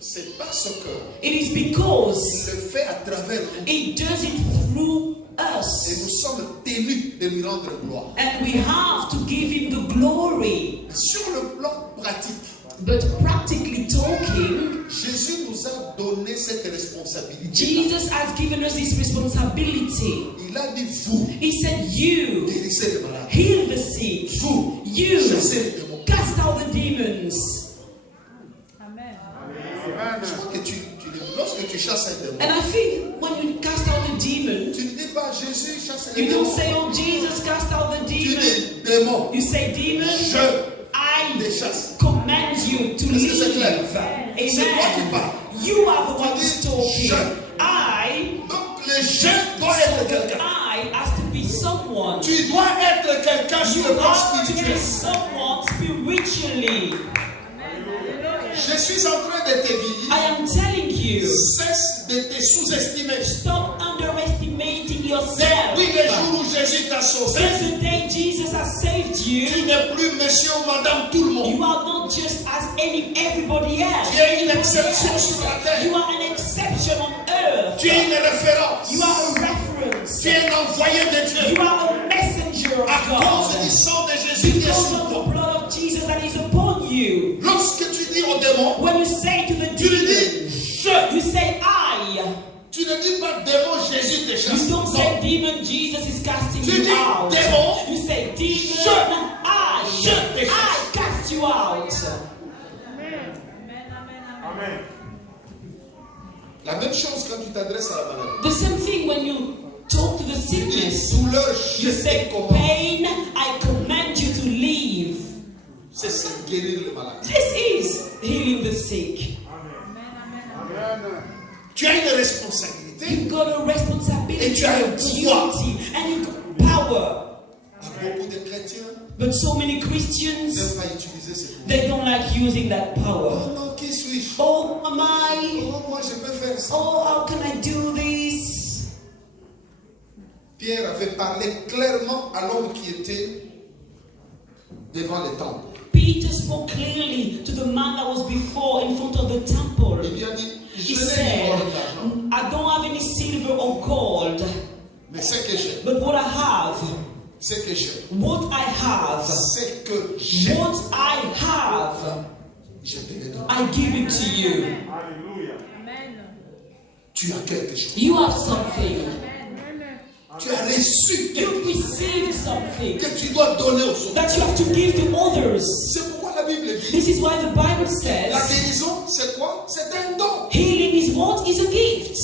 c'est parce que it is il because le fait à travers nous. he does it through Et nous us. sommes tenus de lui rendre gloire. And we have to give him the glory. Sur le plan pratique, But practically talking, Jésus nous a donné cette responsabilité. Jesus has given us this responsibility. Il a dit, vous, He said, you guérissez les malades. heal the sick. Vous, You chassez les démons. cast out the demons. Je crois que lorsque tu chasses un démon, And I think when you cast out the demon, tu ne dis pas Jésus chasse les you don't démons. say, oh, Jesus cast out the Tu demon. dis démon, You say, demon, je I les chasse. command you to Est-ce que c'est clair? leave. C'est toi qui Amen. parles. You are the one Tu who's dis, talking. je. I, Donc le je doit so être the quelqu'un. I has to be someone. Tu dois être quelqu'un sur You le plan have to be spirituel. someone spiritually. Je suis en train de te dire, I am telling you, cesse de te sous-estimer. stop underestimating yourself. Depuis le jour où Jésus t'a sauvé, Since the day Jesus has saved tu you, n'es plus monsieur ou madame tout le monde. you are not just as everybody else. Tu es une exception sur la terre. You are an exception on earth. Tu es une référence. You are a reference. Tu es un envoyé de Dieu. You are a messenger of À cause du God. sang de Jésus qui est Because sur of toi. the blood of Jesus that is upon you. Lorsque tu dis au démon, When you say to the tu lui demon, dis je. you say I. Tu ne dis pas démon, Jésus te chasse. You don't say Non. demon, Jesus is casting Tu you dis out. démon, You say demon, je te chasse. I cast you out. La même chose quand tu t'adresses à la maladie. The same thing when you talk to the Tu dis sickness. douleur, je You te say commande. pain, I command you to leave. C'est guérir le malade. This is healing the sick. Tu as une responsabilité. You've got a responsibility, Et tu as a un pouvoir. duty, and you've got power. Beaucoup de chrétiens But so many n'aiment Christians, pas utiliser ce pouvoir. they don't like using that Oh power. non, qui suis-je? Oh, am I? Comment moi je peux faire ça? Oh, how can I do this? Pierre avait parlé clairement à l'homme qui était devant le temple. Peter spoke clearly to the man that was before in front of the temple. Il lui a dit, He je n'ai ni said, or ni argent, I don't have any silver or gold, mais ce que j'ai, but what I have, ce que j'ai, what ce que j'ai, I have, je te le donne. I give it to you. Tu as quelque chose. You have something. Tu as reçu quelque You received something chose que tu dois donner aux autres. that you have to give to others. C'est pourquoi la Bible dit, This is why the Bible la says guérison, c'est quoi? C'est un don. healing is what? Is a gift.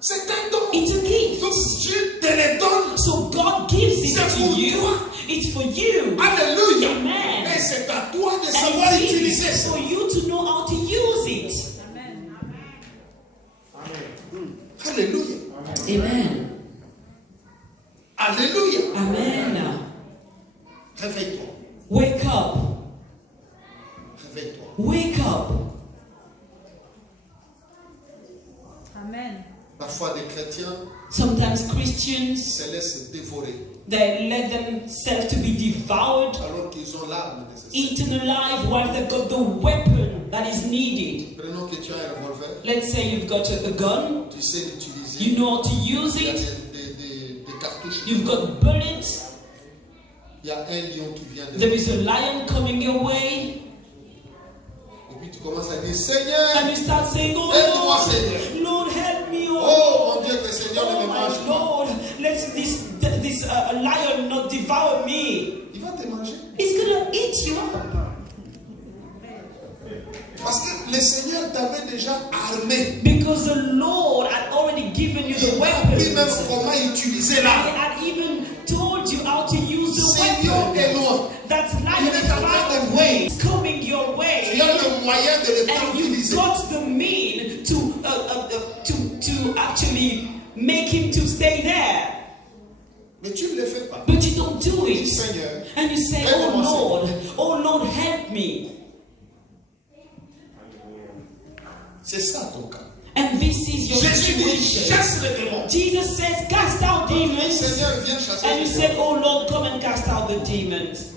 C'est un don. It's a gift. Donc Dieu te le donne. So God gives it C'est to pour you. toi. It's for you. Alléluia. Amen. Mais c'est à toi de savoir And it utiliser is ça. for you to know how to use it. Alléluia. Amen. Alléluia. Amen. Réveille-toi. Wake up. Réveille-toi. Wake up. Parfois, des chrétiens Sometimes Christians, se laissent dévorer they let themselves to be devoured, alors qu'ils ont l'arme nécessaire. eaten alive while they've got the weapon that is needed. Prenons que tu as un revolver, Let's say you've got a gun, tu sais l'utiliser. you know how to use Il y a it, des cartouches. you've got bullets, Il y a un lion qui vient de there is a lion coming your way, Et puis tu commences à dire Seigneur, and you start saying, aide-moi oh Seigneur. Lord, help me, Oh mon Dieu, que le Seigneur ne oh me my mange pas. Lord, let this lion not devour me. Il va te manger. He's gonna eat you up. Parce que le Seigneur t'avait déjà armé. Because the Lord had already given you the Il t'a appris même weapons. comment utiliser He l'arme. had even told you how to use the Seigneur est weapon. loin. That life Il est is en train far de away. It's coming your Tu way. as le moyen de le And you've utiliser. got the mean to actually make him to stay there. Mais tu ne le fais pas. But you don't do Tu dis, it. Seigneur, And you say, oh Lord, help me. c'est ça ton cas. And this is your Jésus dit, situation. chasse les démons. Jesus says, cast out demons. Seigneur, viens chasser And you les said, démons. oh Lord, come and cast out the demons.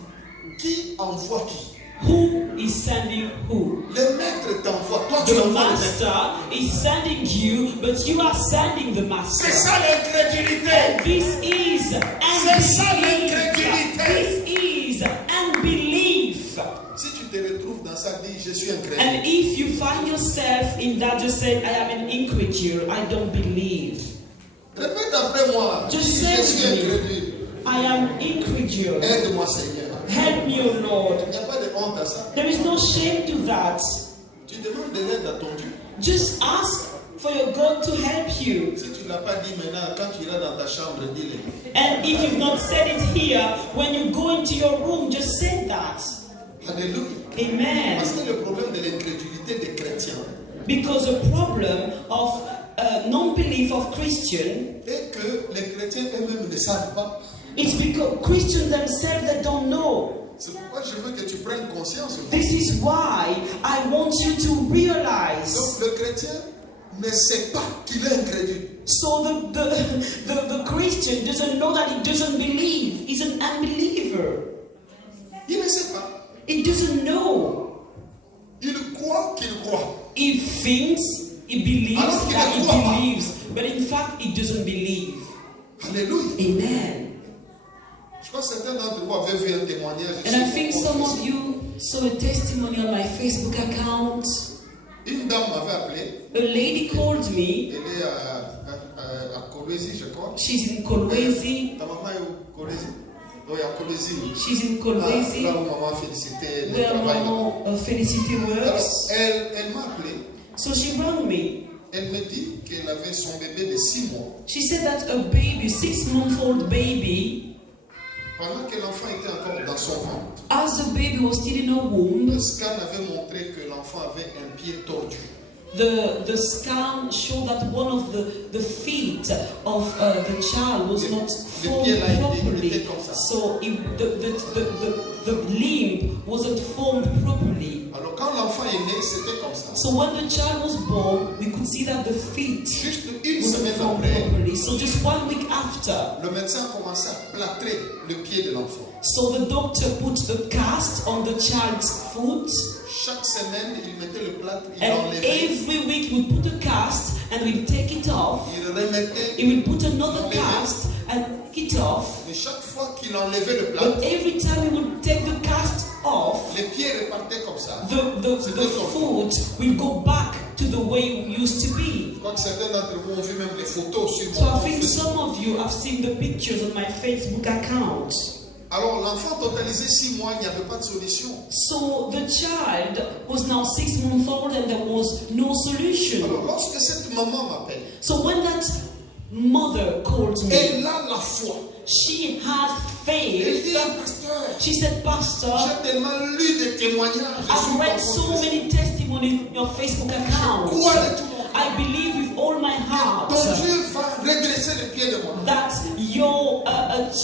Qui envoie qui? Who is sending who? Le maître t'envoie. Toi, tu The envoies le maître. master is sending you, but you are sending the master. C'est ça l'incrédulité. And this is C'est ça unbelief. l'incrédulité. This is unbelief. Si tu te retrouves dans ça, dis, je suis incrédule. And if you find yourself in that, just say, I am an incredulous. I don't believe. Répète après moi. Just Dis, say je suis with me. incrédule. I am incredulous. Aide-moi, Seigneur. Help me, O Lord. Il n'y a pas de honte à ça. There is no shame to that. Tu demandes de l'aide à ton Dieu. Just ask for your God to help you. Si tu ne l'as pas dit maintenant, quand tu iras dans ta chambre, dis-le. And if you've not said it here, when you go into your room, just say that. Alléluia. Amen. Parce que le problème de l'incrédulité des chrétiens Because the problem of non-belief of Christian, est que les chrétiens eux-mêmes ne savent pas. it's because Christians themselves that don't know. C'est pourquoi je veux que tu prennes conscience. This is why I want you to realize. Donc le chrétien ne sait pas qu'il est incrédule. So the Christian doesn't know that he doesn't believe. He's an unbeliever. Il ne sait pas. He doesn't know. Il croit qu'il croit. He thinks, he believes Alors qu'il that ne he croit pas. believes, but in fact he doesn't believe. Alléluia. Amen. Je crois que certains d'entre vous avaient vu un témoignage. And I think some of you saw a testimony on my Facebook account. Une dame m'avait appelé. A lady called me. Elle est à Kolwezi, je crois. She's in Kolwezi. Ta maman est où? Kolwezi? Oui, à Kolwezi. She's in Kolwezi. Là où maman félicitait le Where travail. Mama Felicity Alors, works. elle m'a appelé. So she rang me. Elle me dit qu'elle avait son bébé de 6 mois. She said that a baby, 6-month-old baby, Pendant que l'enfant était encore dans son ventre, as the baby was still in her womb, le scan avait montré que l'enfant avait un pied tordu. the scan showed that one of the feet of the child was not formed properly. So the limb wasn't formed properly. Alors quand l'enfant est né, c'était comme ça. So when the child was born, we could see that the feet Juste une wasn't semaine formed après, properly. So just 1 week after, le médecin a commencé à plâtrer le pied de l'enfant. so the doctor put a cast on the child's foot. Chaque semaine, il mettait le plâtre, il And l'enlevait, every week he would put a cast and we'd take it off. il remettait. He would put another cast and take it off. Mais chaque fois qu'il enlevait le But plâtre, every time he would take the cast off, les pieds repartaient comme ça. the foot will go back to the way it used to be. Je crois que certains d'entre vous ont vu même les photos sur So mon I think compte. some of you have seen the pictures on my Facebook account. Alors l'enfant totalisait 6 mois, il n'y avait pas de solution. So the child was now 6 months old and there was no solution. Alors lorsque cette maman m'appelle, So when that mother called me, elle a la foi. she had Elle dit, faith. pasteur, She said, Pastor, j'ai tellement lu des témoignages I've sur read ton so compte many testimonies on your Facebook account. Crois de tout mon cœur. I believe with all my heart Ton Dieu va redresser les pieds de mon enfant. that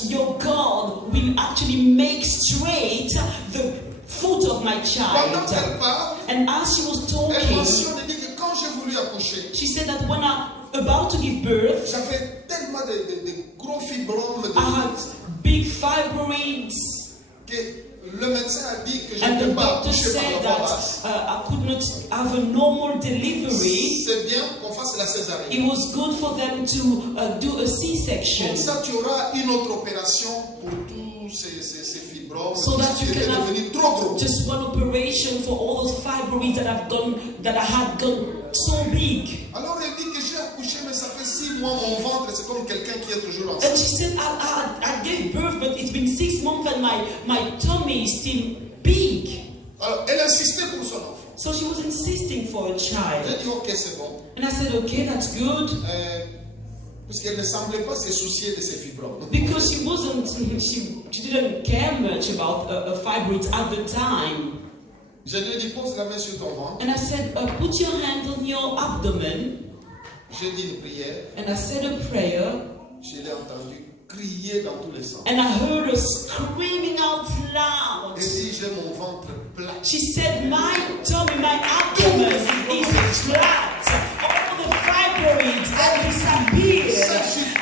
your God will actually make straight the foot of my Pendant child. qu'elle parle, And as she was elle talking, mentionne, elle dit que quand j'ai voulu accoucher, she said that when I'm about to give birth, j'avais tellement de gros fibromes I had big fibroids. que le médecin a dit que je And ne the peux pas doctor accoucher par said la voie that basse. I could not have a normal delivery. C'est bien qu'on fasse la It césarienne. was good for them to do a C-section. Comme ça, tu auras une autre opération pour tous ces fibromes So that qui you étaient can have devenus trop gros. just one operation for all those fibroids that I had gone so big. Alors elle dit que j'ai accouché, mais ça fait 6 mois, mon ventre, c'est comme quelqu'un qui est toujours enceinte. And she said, I gave birth, but it's been 6 months and my tummy is still big. Alors elle insistait pour son enfant. So she was insisting for a J'ai child. dit, ok, c'est bon. And I said, okay, that's good. Parce qu'elle ne semblait pas se soucier de ses fibromes. Because she didn't care much about fibroids at the time. Je lui ai dit, pose la main sur ton ventre. And I said, put your hand on your abdomen. J'ai dit une prière. And I said a prayer. Je l'ai entendu crier dans tous les sens. And I heard her screaming out loud. Et si j'ai mon ventre plat. She said, my tummy, my abdomen is flat. All the fibroids have disappeared.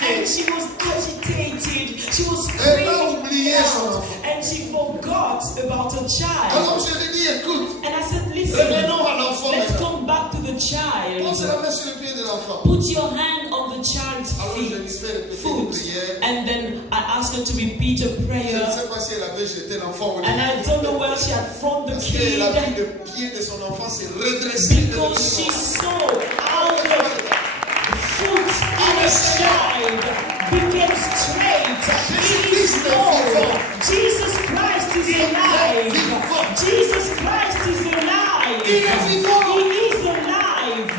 And she was agitated. She was screaming out. And she forgot about her child. Alors je lui ai dit, écoute. And I said, listen, Revenons à l'enfant let's maintenant. come back to the child. Pose la main sur le pied de l'enfant. Put your hand on the child's Alors je lui fais répéter une foot. prière. And then I asked her to repeat a Je ne prayer. sais pas si elle avait jeté l'enfant ou And I don't know where she had thrown the Parce qu'elle a vu kid. le pied de son enfant se redresser. Because she saw how the foot in a child became straight. He is born. Jesus Christ is alive. Jesus Christ is alive. He is alive.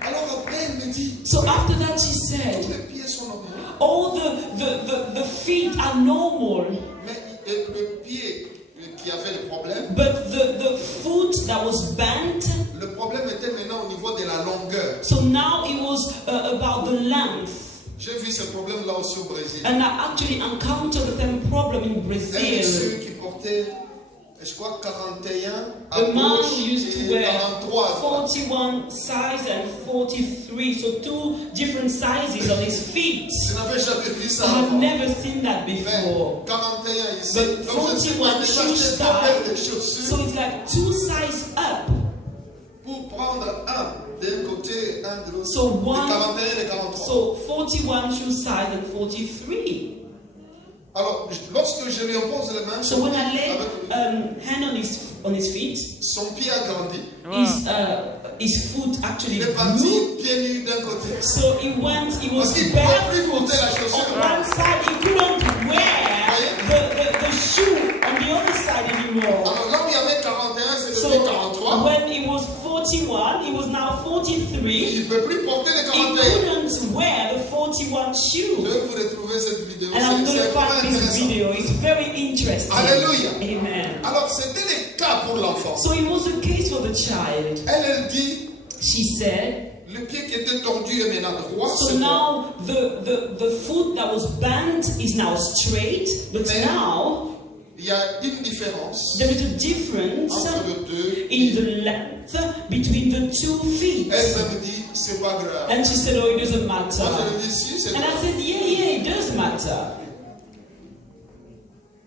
Alors après elle me dit, So after that she said, les pieds sont normaux. all the feet are normal. Mais le pied qui avait le problème, But the foot that was bent, le problème était maintenant au niveau de la longueur. so now it was about the length. J'ai vu ce problème là aussi au Brésil. And I actually encountered the same problem in Un Brazil. monsieur qui portait, je crois, 41 à The man gauche used to et wear 43 à droite. 41 size and 43, so two different sizes on his feet. Je n'avais jamais vu ça I have avant. never seen that Mais before. 41 ici. But Donc je suis 41 allé shoe acheter deux paires de size, chaussures so it's like two size up. pour prendre un d'un côté, un de l'autre. So Les one, 41 et les 43. so 41 shoe size and 43. Alors, lorsque je lui impose les mains, So when I lay avec hand on his feet, son pied a grandi. his foot actually Il est parti grew. pieds nus d'un côté. So he was Parce qu'il ne pouvait plus barefoot porter la chaussure. on one side. He couldn't wear the shoe on the other side anymore. Alors là où il y avait 41, c'est So devenu 43. when he was 41, he was now 43. Il ne peut plus porter les He 41. couldn't wear the 41 Je shoe. vais vous retrouver cette vidéo. And I'm going C'est to vraiment find this intéressant. video. It's very interesting. Alléluia. Amen. Alors, c'était le cas pour l'enfant. So it was a case for the child. Elle dit, She said, le pied qui était tordu est maintenant droit. so C'est bon. now the foot that was bent is now straight, but Mais- now Il y a une différence there is a difference entre les deux. in the length between the two feet. Elle me dit, c'est pas grave. And she said, oh, it doesn't Moi, je matter. lui dis, si, c'est And I grave. said, yeah, it does matter.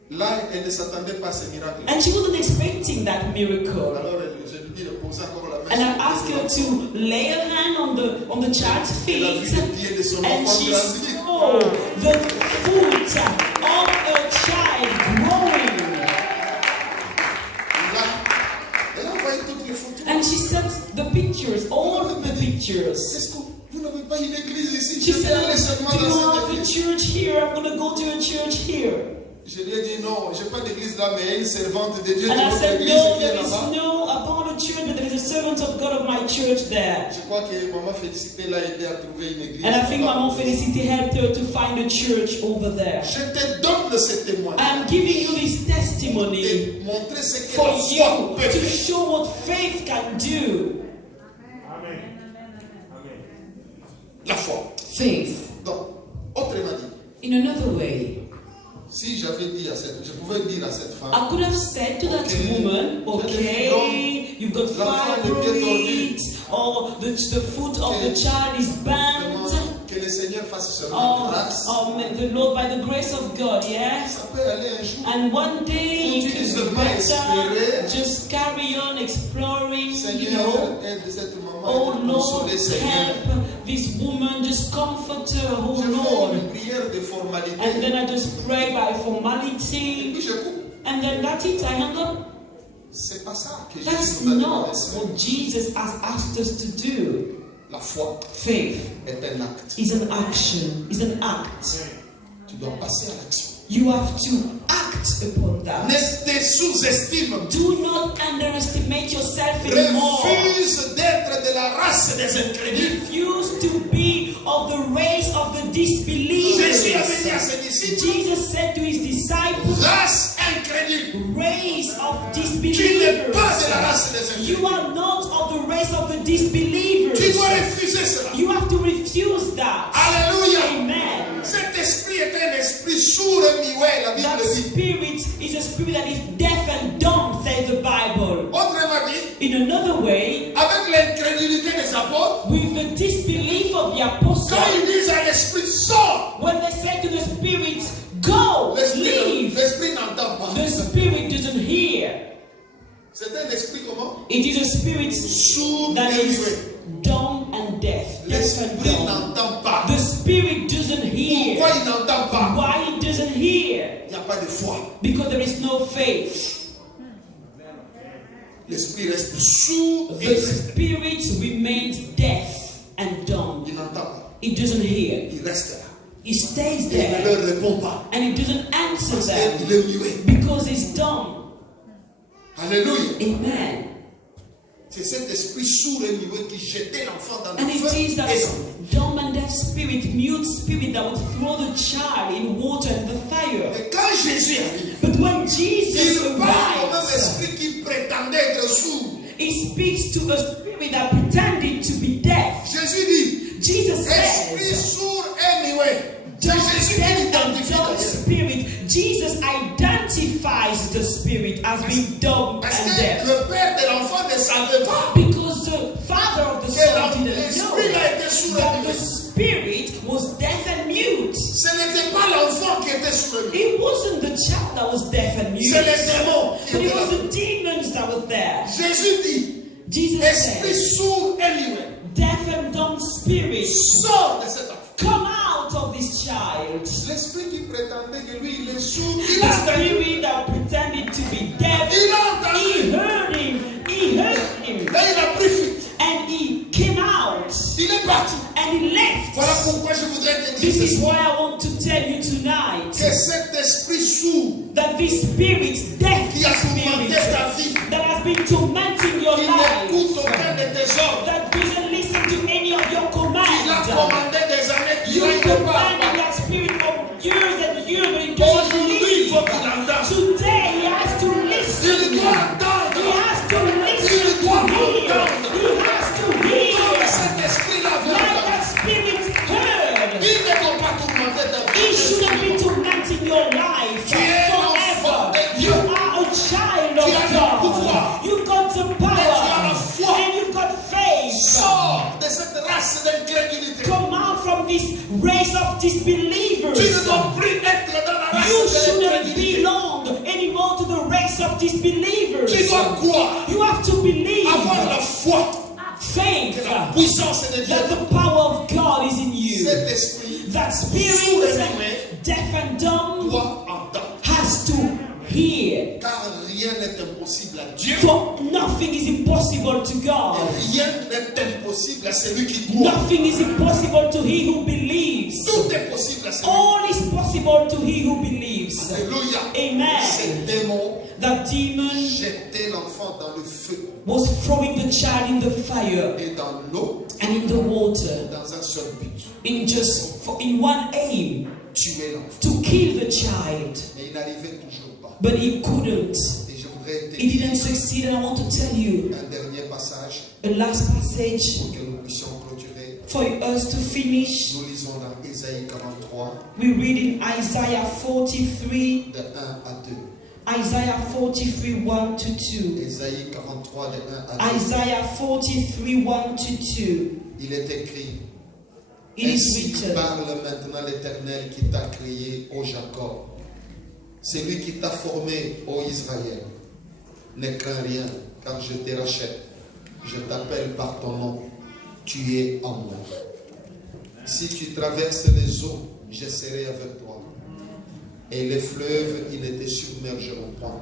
Là, elle ne s'attendait pas à ce miracle. And she wasn't expecting that miracle. Alors, je lui dis de poser encore la main. And I sur le asked pied her de l'enfant. to lay her hand on the child's Elle a vu feet. le pied de son And enfant she grandir. saw the foot of a child growing. Là, elle a envoyé toutes les photos. And she sent the pictures, all of the pictures. Est-ce que vous n'avez pas une église ici? She Je vais said, aller seulement do you dans have cette a église. church here? I'm going to go to a church here. Je lui ai dit non, je n'ai pas d'église là, mais il y a une servante de Dieu de And I notre said, église no, qui est there is là-bas. no, upon a church, but there is a servant of God of my church there. Je crois que Maman Félicité l'a aidé à trouver une église. And I think là-bas. Maman Felicity helped her to find a church over there. Je te donne ce témoignage. I'm giving you this testimony Et montrer ce que for la foi peut you to faire. show what faith can do. La foi. Faith. Donc, autrement dit, In another way, si j'avais dit à cette, je pouvais dire à cette femme, I could have said to that Okay. woman, okay, you've got L'enfant est bien fibroids, or the foot of the child is vraiment, bent, que le Seigneur fasse seulement grâce. may the Lord, by the grace of God, yeah? Ça peut aller un jour. And one day you Continue can be seulement à espérer. better, just carry on exploring, you Seigneur, know. aide cette maman Oh à Lord, consoler, Seigneur. help this woman, just comfort her, oh Je fais Lord. une prière de formalité. And then I just pray by Et formality, puis je coupe. and then that's it, I hang up. C'est pas ça que That's Jésus nous a not demandé. what Jesus has asked us to do. La foi Faith est un acte. is an action, is an act. Tu dois passer à l'action. You have to act act upon that. Ne te sous-estime. Do not underestimate yourself anymore. Refuse d'être de la race des incrédules. Refuse to be of the race of the disbelievers. Jésus a dit à ses disciples, Jesus said to his disciples, race incrédule. race of Tu n'es disbelievers. pas de la race des incrédules. You are not of the race of the disbelievers. Tu dois refuser cela. You have to refuse that. Alléluia. Amen. Cet esprit est un esprit sourd et muet, la That Bible dit. spirit is a spirit that is deaf and dumb, says the Bible. Autrement dit, In another way, avec l'incrédulité des apôtres, with the disbelief of the apostles, quand ils disent à l'esprit sort, when they say to the spirit, go, leave, l'esprit n'entend pas. the spirit doesn't hear. C'est un esprit comment? It is a spirit Sourd that et is muet. dumb and deaf. Deaf and L'esprit dumb. n'entend pas. The spirit doesn't hear. Pourquoi il n'entend pas? Why it doesn't hear? Il n'y a pas de foi. Because there is no faith. L'esprit reste sourd et The muet. spirit remains deaf and dumb. Il n'entend pas. It doesn't hear. Il reste là. It stays Et il ne there. leur répond pas. And it doesn't answer Parce them qu'il est muet. because it's dumb. Alléluia. Amen. C'est cet esprit sourd et muet qui jetait l'enfant dans And le it feu. is that Et dumb and deaf spirit, mute spirit that would throw the child in water and the fire. Et quand Jésus arrive, But when Jesus il parle au même arrives, esprit qui prétendait être sourd. he speaks to a spirit that pretended to be deaf. Jésus dit, Jesus esprit says, sourd et muet. C'est dumb, Jésus qui deaf and l'identifie dumb d'ailleurs. spirit. Jesus identifies the spirit as being dumb Parce and que deaf. le père de l'enfant ne savait pas Because the father of the que son didn't l'esprit know a été sourd et that the muet. spirit was deaf and mute. Ce n'était pas l'enfant qui était sourd et muet. It wasn't the child that was deaf and mute, C'est les démons qui but it étaient là. was the demons that were there. Jésus dit, Jesus esprit said, sourd et muet, deaf and dumb spirit, sors de cet enfant. come out of this child. L'esprit qui prétendait que lui, il est sourd, il The a entendu. spirit that pretended to be deaf, Il a he entendu. heard him, he heard him, Et il a pris fuite. and he came out, Il est parti. and he left. Voilà pourquoi je voudrais te dire This ce is soir why I want to tell you tonight que cet esprit sourd that this spirit, deaf qui a tourmenté spirit, ta vie, that has been tormenting your qui n'écoute life, aucun de tes ordres, that doesn't listen to any of your il a commands. commandé des années qu'il You n'aille pas. commanded that spirit for years and years, but it doesn't Aujourd'hui, il leave. faut qu'il entende. Today he has to listen. Il doit entendre. He has to listen Il to doit hear. entendre. He has to Comme hear. cet esprit-là Like vient. that spirit heard. Il ne doit pas tourmenter ta He vie. shouldn't be tormenting your life Tu es l'enfant forever. de You Dieu. are a child Tu as le of pouvoir. God. You've got the tu as la power. foi. And you've got faith. Sors de cette race d'incrédulité. Come out from this race of disbelievers. Tu ne dois plus être dans la race You de shouldn't l'incrédulité. belong anymore to the race of disbelievers. Tu dois croire, You have to believe, avoir la foi faith, que la puissance de Dieu. that the power of God is in you. Cet esprit That sourd spirit, et muet deaf and dumb, doit entendre. has to hear. Car rien n'est impossible à Dieu. For nothing is impossible to God. Rien n'est impossible à celui qui croit. Nothing is impossible to he who believes. Tout est possible à celui All is possible to he who believes. qui Alléluia. Amen. Ces démons The demon jetaient l'enfant dans le feu was throwing the child in the fire et dans l'eau and in the water dans un seul but. in one aim, Tuer l'enfant. to kill the child. Mais il n'arrivait toujours pas. But he couldn't. Et je voudrais te He didn't dire succeed, and I want to tell you un dernier passage a last passage pour que nous puissions clôturer. for us to finish. Nous lisons dans Ésaïe 43, We read in Isaiah 43, de 1 à 2. Isaiah 43, 1 to 2. Ésaïe 43, de 1 à 2. Isaiah 43, 1 to 2. Il est écrit: It is Ainsi written, parle maintenant l'Éternel qui t'a créé, ô Jacob. C'est lui qui t'a formé, ô Israël. Ne crains rien, car je te rachète. Je t'appelle par ton nom. Tu es en moi. Si tu traverses les eaux, je serai avec toi. Et les fleuves, ils ne te submergeront pas.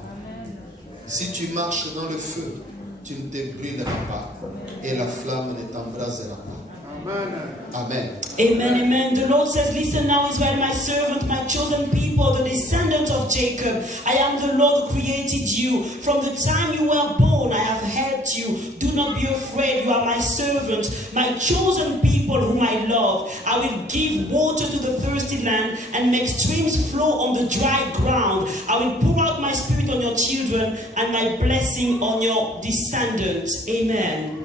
Si tu marches dans le feu, tu ne te brûleras pas. Et la flamme ne t'embrasera pas. Amen. Amen, amen. The Lord says, listen now, Israel, my servant, my chosen people, the descendant of Jacob. I am the Lord who created you. From the time you were born, I have helped you. Do not be afraid. You are my servant, my chosen people whom I love. I will give water to the thirsty land and make streams flow on the dry ground. I will pour out my spirit on your children and my blessing on your descendants. Amen.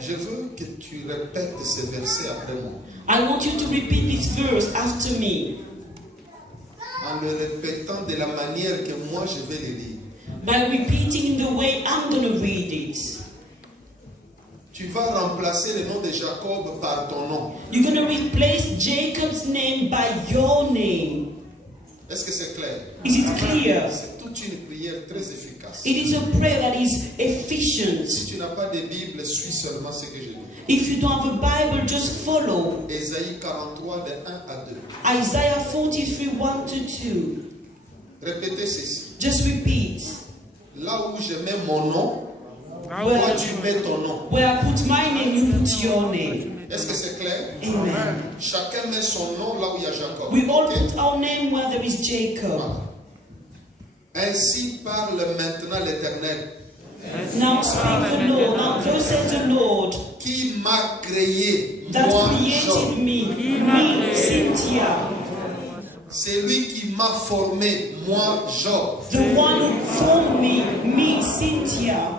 Je veux que tu répètes ces versets après moi. I want you to repeat this verse after me. En le répétant de la manière que moi je vais le lire. By repeating in the way I'm going to read it. Tu vas remplacer le nom de Jacob par ton nom. You're going to replace Jacob's name by your name. Est-ce que c'est clair? Is it clear? C'est toute une prière très efficace. It is a prayer that is efficient. Si tu n'as pas de Bible, suis seulement ce que je dis. If you don't have a Bible, just follow. Ésaïe 43, de 1 à 2. Isaiah 43, 1 to 2. Répétez ceci. Just repeat. Là où je mets mon nom, Where, toi tu mets ton nom. where I put my name, you put your name. Est-ce que c'est clair? Amen. Chacun met son nom là où il y a Jacob. We all Ok? put our name where there is Jacob. Voilà. Ainsi parle maintenant l'Éternel, Now speak the Lord. Now thus says the Lord qui m'a créé, that moi, created Job. me, Cynthia. C'est lui qui m'a formé, moi, Job. The one who formed me, Cynthia.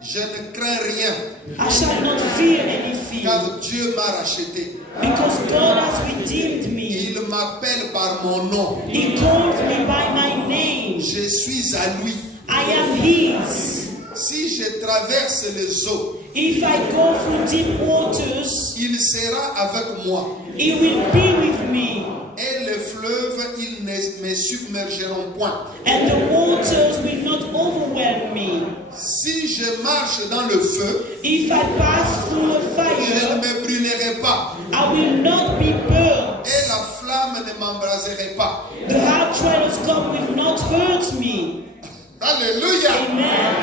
Je ne crains rien, I shall not fear anything, car Dieu m'a racheté. because God has redeemed me. Il m'appelle par mon nom. He called me by my name. Je suis à lui. I am His. Si je traverse les eaux, If I go through deep waters, il sera avec moi. He will be with me. Et les fleuves, ils ne me submergeront point. And the waters will not overwhelm me. Si je marche dans le feu, If I pass through the je ne fire, me brûlerai pas. I will not be burnt. Et la flamme ne m'embraserait pas. The hard trials come will not hurt me. Alléluia. Amen.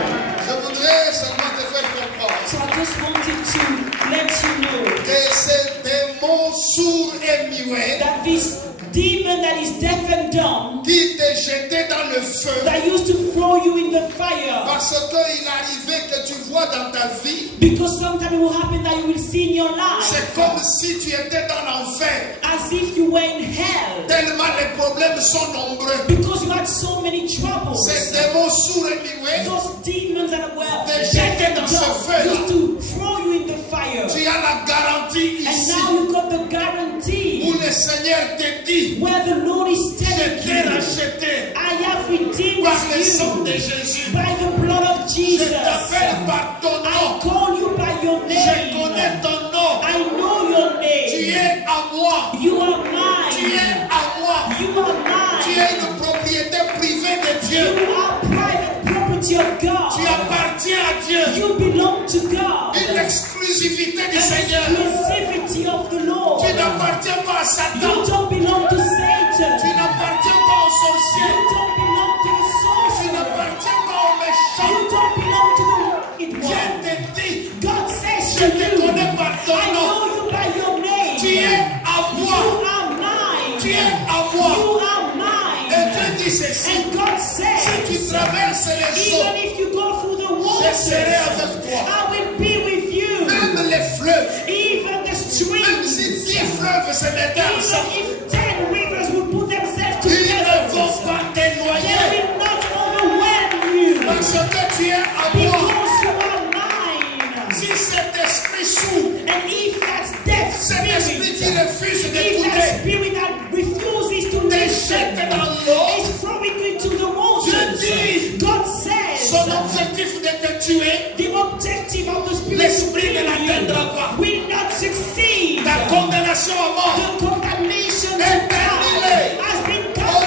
Je voudrais seulement te faire comprendre So I just wanted to let you know que ces démons sourds et muets that this demon that is deaf and dumb, qui te jetaient dans le feu, that used to throw you in the fire, parce qu'il arrivait que tu vois dans ta vie, because sometimes it will happen that you will see in your life c'est comme si tu étais dans l'enfer. as if you were in hell, Tellement les problèmes sont nombreux. because you had so many troubles. Ces démons sourds et muets, Those demons that were Te deaf jeter and dans ce dumb feu-là. used to throw you in the fire. tu as la garantie And ici now you got the guarantee où le Seigneur te dit, where the Lord is je telling t'ai you, racheté I have redeemed par le sang de you Jésus. by the blood of Je Jesus. t'appelle par ton I nom. call you by your Je connais name. ton nom. I know your Tu name. es à moi. You are Tu es mine. à moi. You are Tu mine. es une propriété privée de Dieu. You are private property of Tu God. appartiens à Dieu. You belong to God. Une exclusivité du An Seigneur. exclusivity of the Lord. Tu n'appartiens pas à You Satan. don't belong to Tu Satan. n'appartiens pas aux You sorciers. don't belong to the Tu sorcerer. n'appartiens pas aux méchants. You don't belong to the wicked Dieu one. te dit, God says je to te you, connais par ton I nom. know you by your name. Tu es à You moi. are mine. Tu es à moi. You are Et mine. Dieu dit ceci, And God si says, tu traverses les eaux, even if you go through the je waters, serai avec toi. I will be with you. Même les fleuves, Even the même streams, si 10 fleuves se mettaient even ensemble, if 10 rivers will put themselves ils ne together, vont pas they t'éloigner will not overwhelm you. parce que tu es à moi. Because you are mine. Si cet esprit sourd, And if that deaf cet esprit qui spirit, refuse if d'écouter, that spirit that refuses to te listen jette dans l'eau, is throwing you into the Je dis, waters, God says son objectif de te tuer, the objective of the spirit l'esprit ne to l'atteindra kill pas. you will not succeed. Ta condamnation à mort, The condemnation to est God annulée. has been Au nom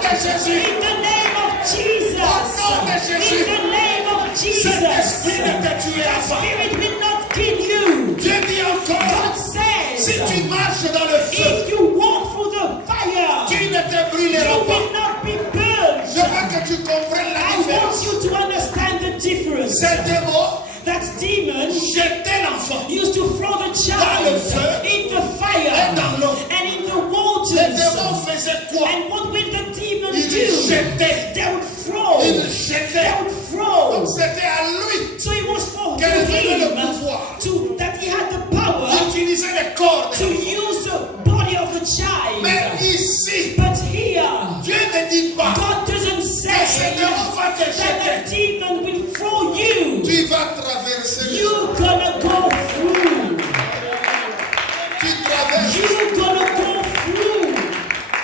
de cancelled Jésus. in the name of Jesus. Au nom de Jésus. In the name of Cet esprit Jesus. ne te tuera That pas. spirit will not kill you. Dieu dit encore, God si says, tu marches dans le feu, if you walk through the fire, tu ne te you brûleras pas. will not be burned. Je veux que tu comprennes la I want différence. you to understand the difference. Ces démons, That demon jetait l'enfant used to throw the dans le child feu in the et fire dans l'eau. and in the Les waters. démons faisaient quoi? And what will the demon Ils do? jetaient. They would throw. Ils They jetaient. would throw. Donc c'était à lui So it was for qu'elle avait le him pouvoir that he had the power d'utiliser les corps. to use the body of the child. Mais ici, But here, Dieu ne dit pas God doesn't say que ce démon va te that the jeter. demon will throw you. Tu vas traverser le You're gonna go through. Tu traverses. You're gonna go through.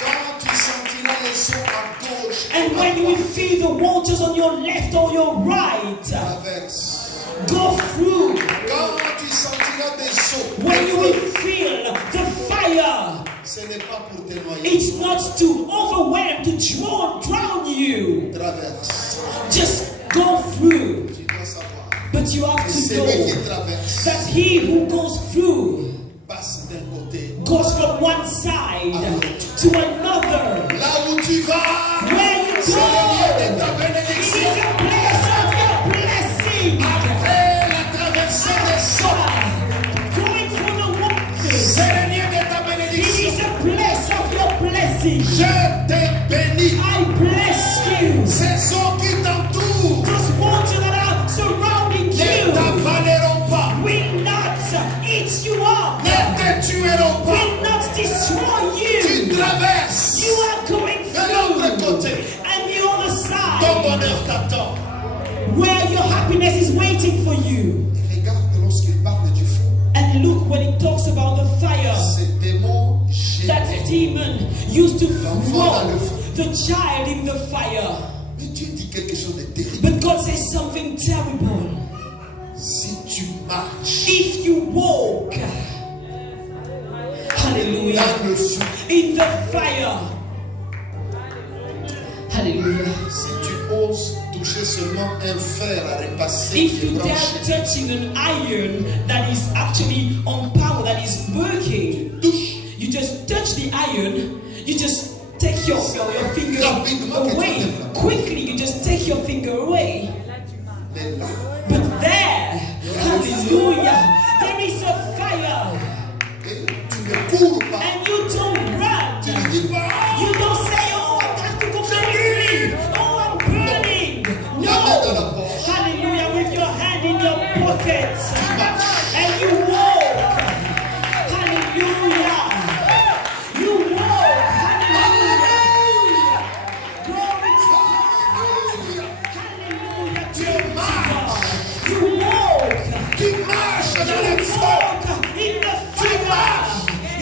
Quand tu sentiras les eaux à gauche, And à when you will droite, feel the waters on your left or your right, traverse. go through. Quand tu sentiras des eaux, When you will feel the fire, ce n'est pas pour te noyer. it's not to overwhelm, to drown you. Traverse. Just go through. Tu dois savoir. But you have Et to celui qui know traverse that he who goes through passe d'un côté. goes from one side to another. Là où tu vas, Where you c'est le lieu de go, ta it bénédiction. is a place of your blessing. Après la traversée des eaux, Going through the waters, c'est le lieu de ta it bénédiction. is a place of your blessing. Je te bénis. I bless you. Ces eaux qui t'entourent Those waters that are surrounding ne you t'avaleront pas, will not eat you up, ne te tueront pas. will not destroy Tu you. traverses You are going de l'autre through, côté. and the other Ton side, bonheur t'attend. where your happiness is waiting for you. Regarde lorsqu'il parle du feu. And look when it talks about the fire. Ces démons That jettent. demon used to L'enfant dans le throw feu. the child in the fire. Mais Dieu dit quelque chose de terrible. But God says something terrible. Si tu marches If you walk, hallelujah, dans le feu, in the fire, hallelujah. si tu oses toucher seulement un fer à repasser If qui est you dare branché, touching an iron that is actually on power, that is working, touche. you just touch the iron, you just take your finger Rapidement que tu away. enlèves la main. Quickly, you just take your finger away. Mais là, But there, hallelujah, there is a fire, et tu ne cours pas. and you don't Tu run. ne dis pas, You don't say, oh, I have to go quickly. Oh, I'm burning. la main dans la No. poche. Hallelujah, with your hand in your pocket. And you walk. Hallelujah. You walk. Hallelujah. Glory to God. Hallelujah. Tu Glory to marches. God. You walk. Tu marches dans le You feu. walk in the fire.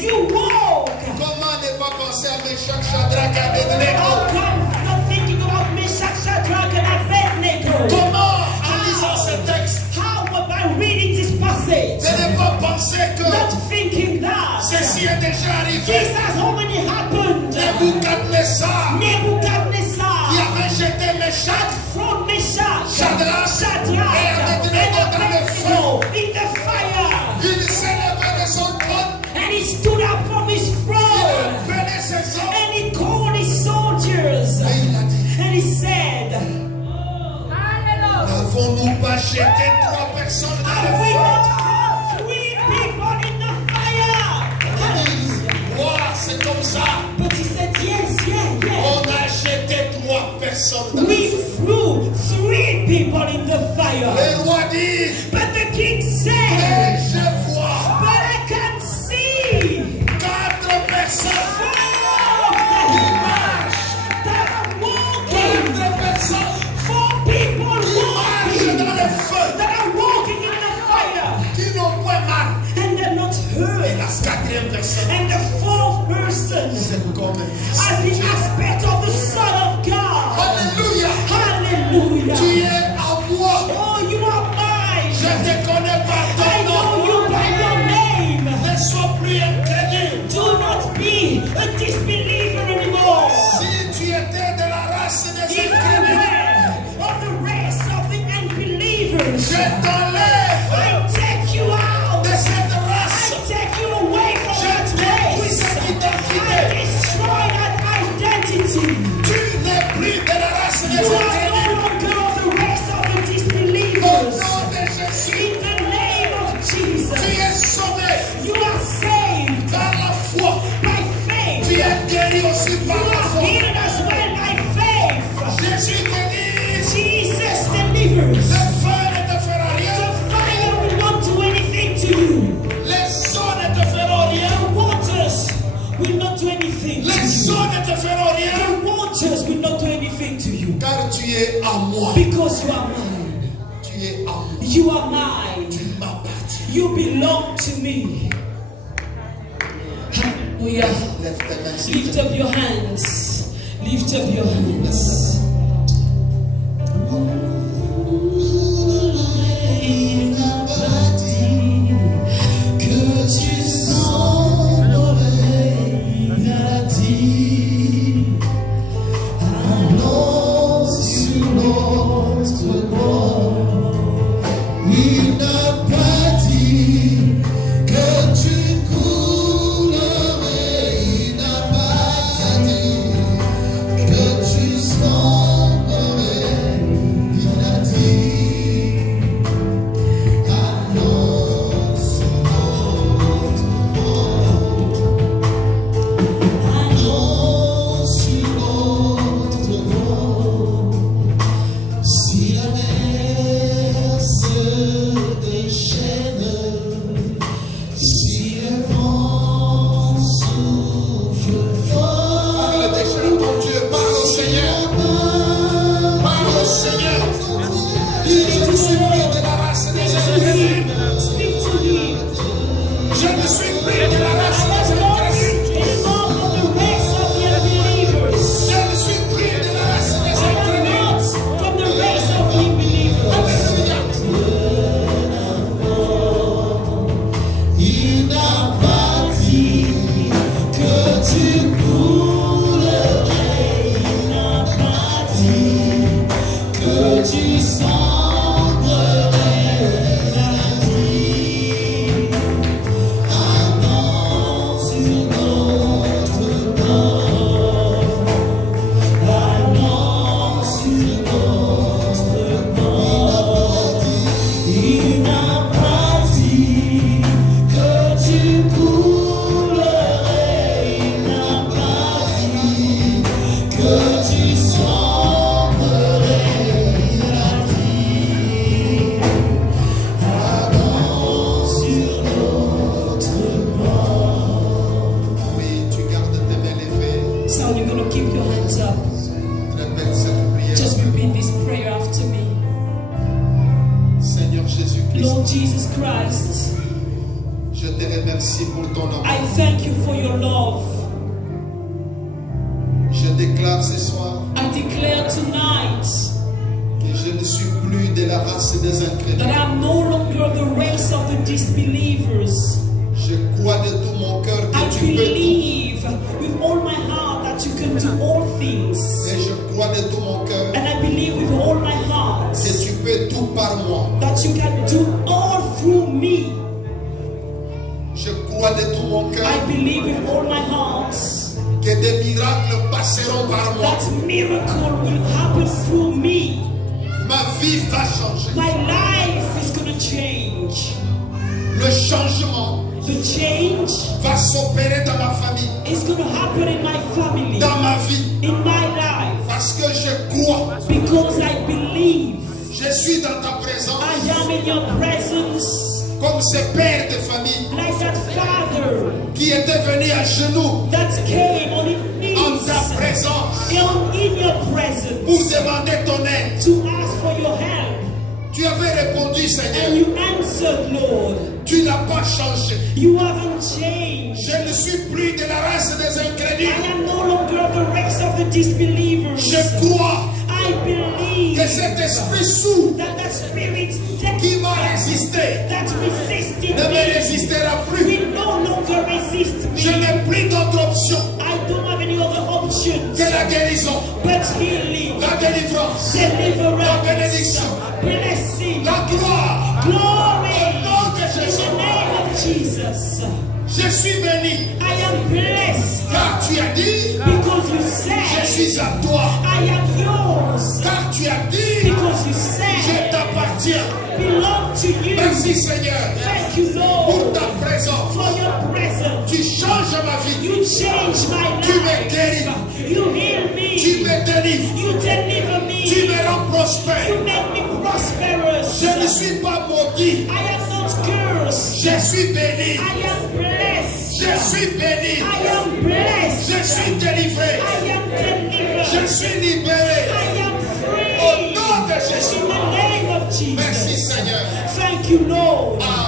You walk. Comment ne pas penser à Meshach, Shadrach et Abednego? How come you're thinking about Meshach, Shadrach, and Abednego? Comment, en lisant ce texte, How by reading this passage? de ne pas penser que Not thinking that ceci est déjà arrivé? this has already happened. Nebuchadnezzar, qui Nebuchadnezzar avait jeté Meshach, from Meshach, Shadrach, and et Abednego dans le feu. Abednego in the fire. Il s'est levé de son trône, And he stood up from his il throne appelait ses hommes, and he called his soldiers et il a dit, and he said, n'avons-nous pas jeté 3 personnes dans have le we feu? not thrown 3 people in the fire? Roi, c'est comme ça. But he said, yes, yeah. On a jeté 3 personnes dans le We feu. threw 3 people in the fire. Le roi dit, But the king et said, je vois but I can see 4 personnes 4 qui of them marchent. that are walking. 4 personnes 4 people marchent walking dans le feu, that are walking in the fire. qui n'ont point mal. And they're not Et hurt. la 4e personne, And the 4th person c'est comme un fils. has the aspect of the Son of God. Alléluia. Hallelujah. Tu es à moi. Oh, you are mine. Je te connais par I ton know nom. you by your name. Ne sois plus incrédule. Do not be a disbeliever anymore. Si tu étais de la race des If you incrédules, were of the race of the unbelievers, je t'enlève I take you out. de cette I race. take you away from Je that détruis race. guéri aussi par You la are foi. healed as well by faith. Jésus te dit, Jesus delivers. le feu ne te fera The rien. fire will not do anything to you. Les eaux ne te feront rien. The waters will not do anything to Les you. eaux ne te feront rien. The waters will not do anything to you. Car tu es à moi. Because you are mine. Tu es à moi. You are mine. Tu m'appartiens. You belong to me. Hallelujah. Lève tes mains, s'il te Lift plaît. up your hands. Lift up your hands. Il n'a pas dit que tu semblerais. Il a dit allons sur notre bord. Il n'a pas dit que tu coulerais. Il n'a pas dit que tu semblerais. Il a dit allons sur notre bord. Allons sur notre bord. Si la mer se déchaîne, si le vent souffle fort, Parle, déchaîne ton Dieu. Parle au Seigneur. Parle au Seigneur. Dis, je ne suis plus de la race des incrédules. speak to him. Je ne suis plus de la race I des am not incrédules. anymore from the race of the unbelievers. Je ne suis plus de la race des I am incrédules. not from the race of the unbelievers. Alléluia. Il n'a pas dit que tu coulerais. Il n'a pas dit que tu semblerais. Il a dit allons sur notre bord. Allons sur notre bord. Il n'a pas dit que tu coulerais. Il n'a pas dit que tu semblerais. Il a dit allons sur notre bord. Oui, tu gardes tes mains levées. So you're going to keep your hands up. Répète cette prière. Just repeat this prayer after me. Seigneur Jésus-Christ, Lord Jesus Christ, je te remercie pour ton amour. I thank you for your love. Je déclare ce soir I declare tonight que je ne suis plus de la race des that incrédules. I'm no longer the race of the disbelievers. Je crois de tout mon cœur I que tu peux tout. believe with all my heart that you can do all things. Et je crois de tout mon cœur And I believe with all my heart que tu peux tout par moi. that you can do all through me. Je crois de tout mon cœur I believe with all my heart que des miracles passeront par moi. that miracle will happen through me. Ma vie va changer. My life is going to change. Le changement The change va s'opérer dans ma famille, is going to happen in my family, dans ma vie. in my life, Parce que je crois. because I believe Je suis dans ta présence I am in your presence, comme ce père de famille like that father qui était venu à genoux that came on his en ta knees présence in your pour presence demander ton aide. to ask for your help. Tu avais répondu, And Seigneur. you answered, Lord. Tu n'as pas changé. You haven't changed. Je ne suis plus de la race des I incrédules. am no longer of the race of the disbelievers. Je crois I believe que cet esprit sourd that spirit qui m'a résisté that resisted ne me me résistera plus. will no longer resist Je me. n'ai plus d'autre option I don't have any other options que la guérison, but healing, la délivrance, la deliverance, bénédiction, blessing, la gloire. glory. Au nom de In Jésus, the name of Jesus, je suis béni I am blessed car tu as dit, because you je said suis à toi. I am yours. Car tu as dit, Because you je said t'appartiens. belong to you. Merci Seigneur Thank you, pour Lord, ta présence. for your presence. Tu changes ma vie. You change my Tu me life. délivres. You deliver me. Tu me rends prospère. You make me prosperous. Je ne suis pas maudit. I am not cursed. Je suis béni. I am blessed. Je suis béni. I am blessed. Je suis délivré. I am delivered. Je suis libéré. I am free. Au nom de Jésus. In the name of Jesus. Merci Seigneur. Thank you, Lord. Amen.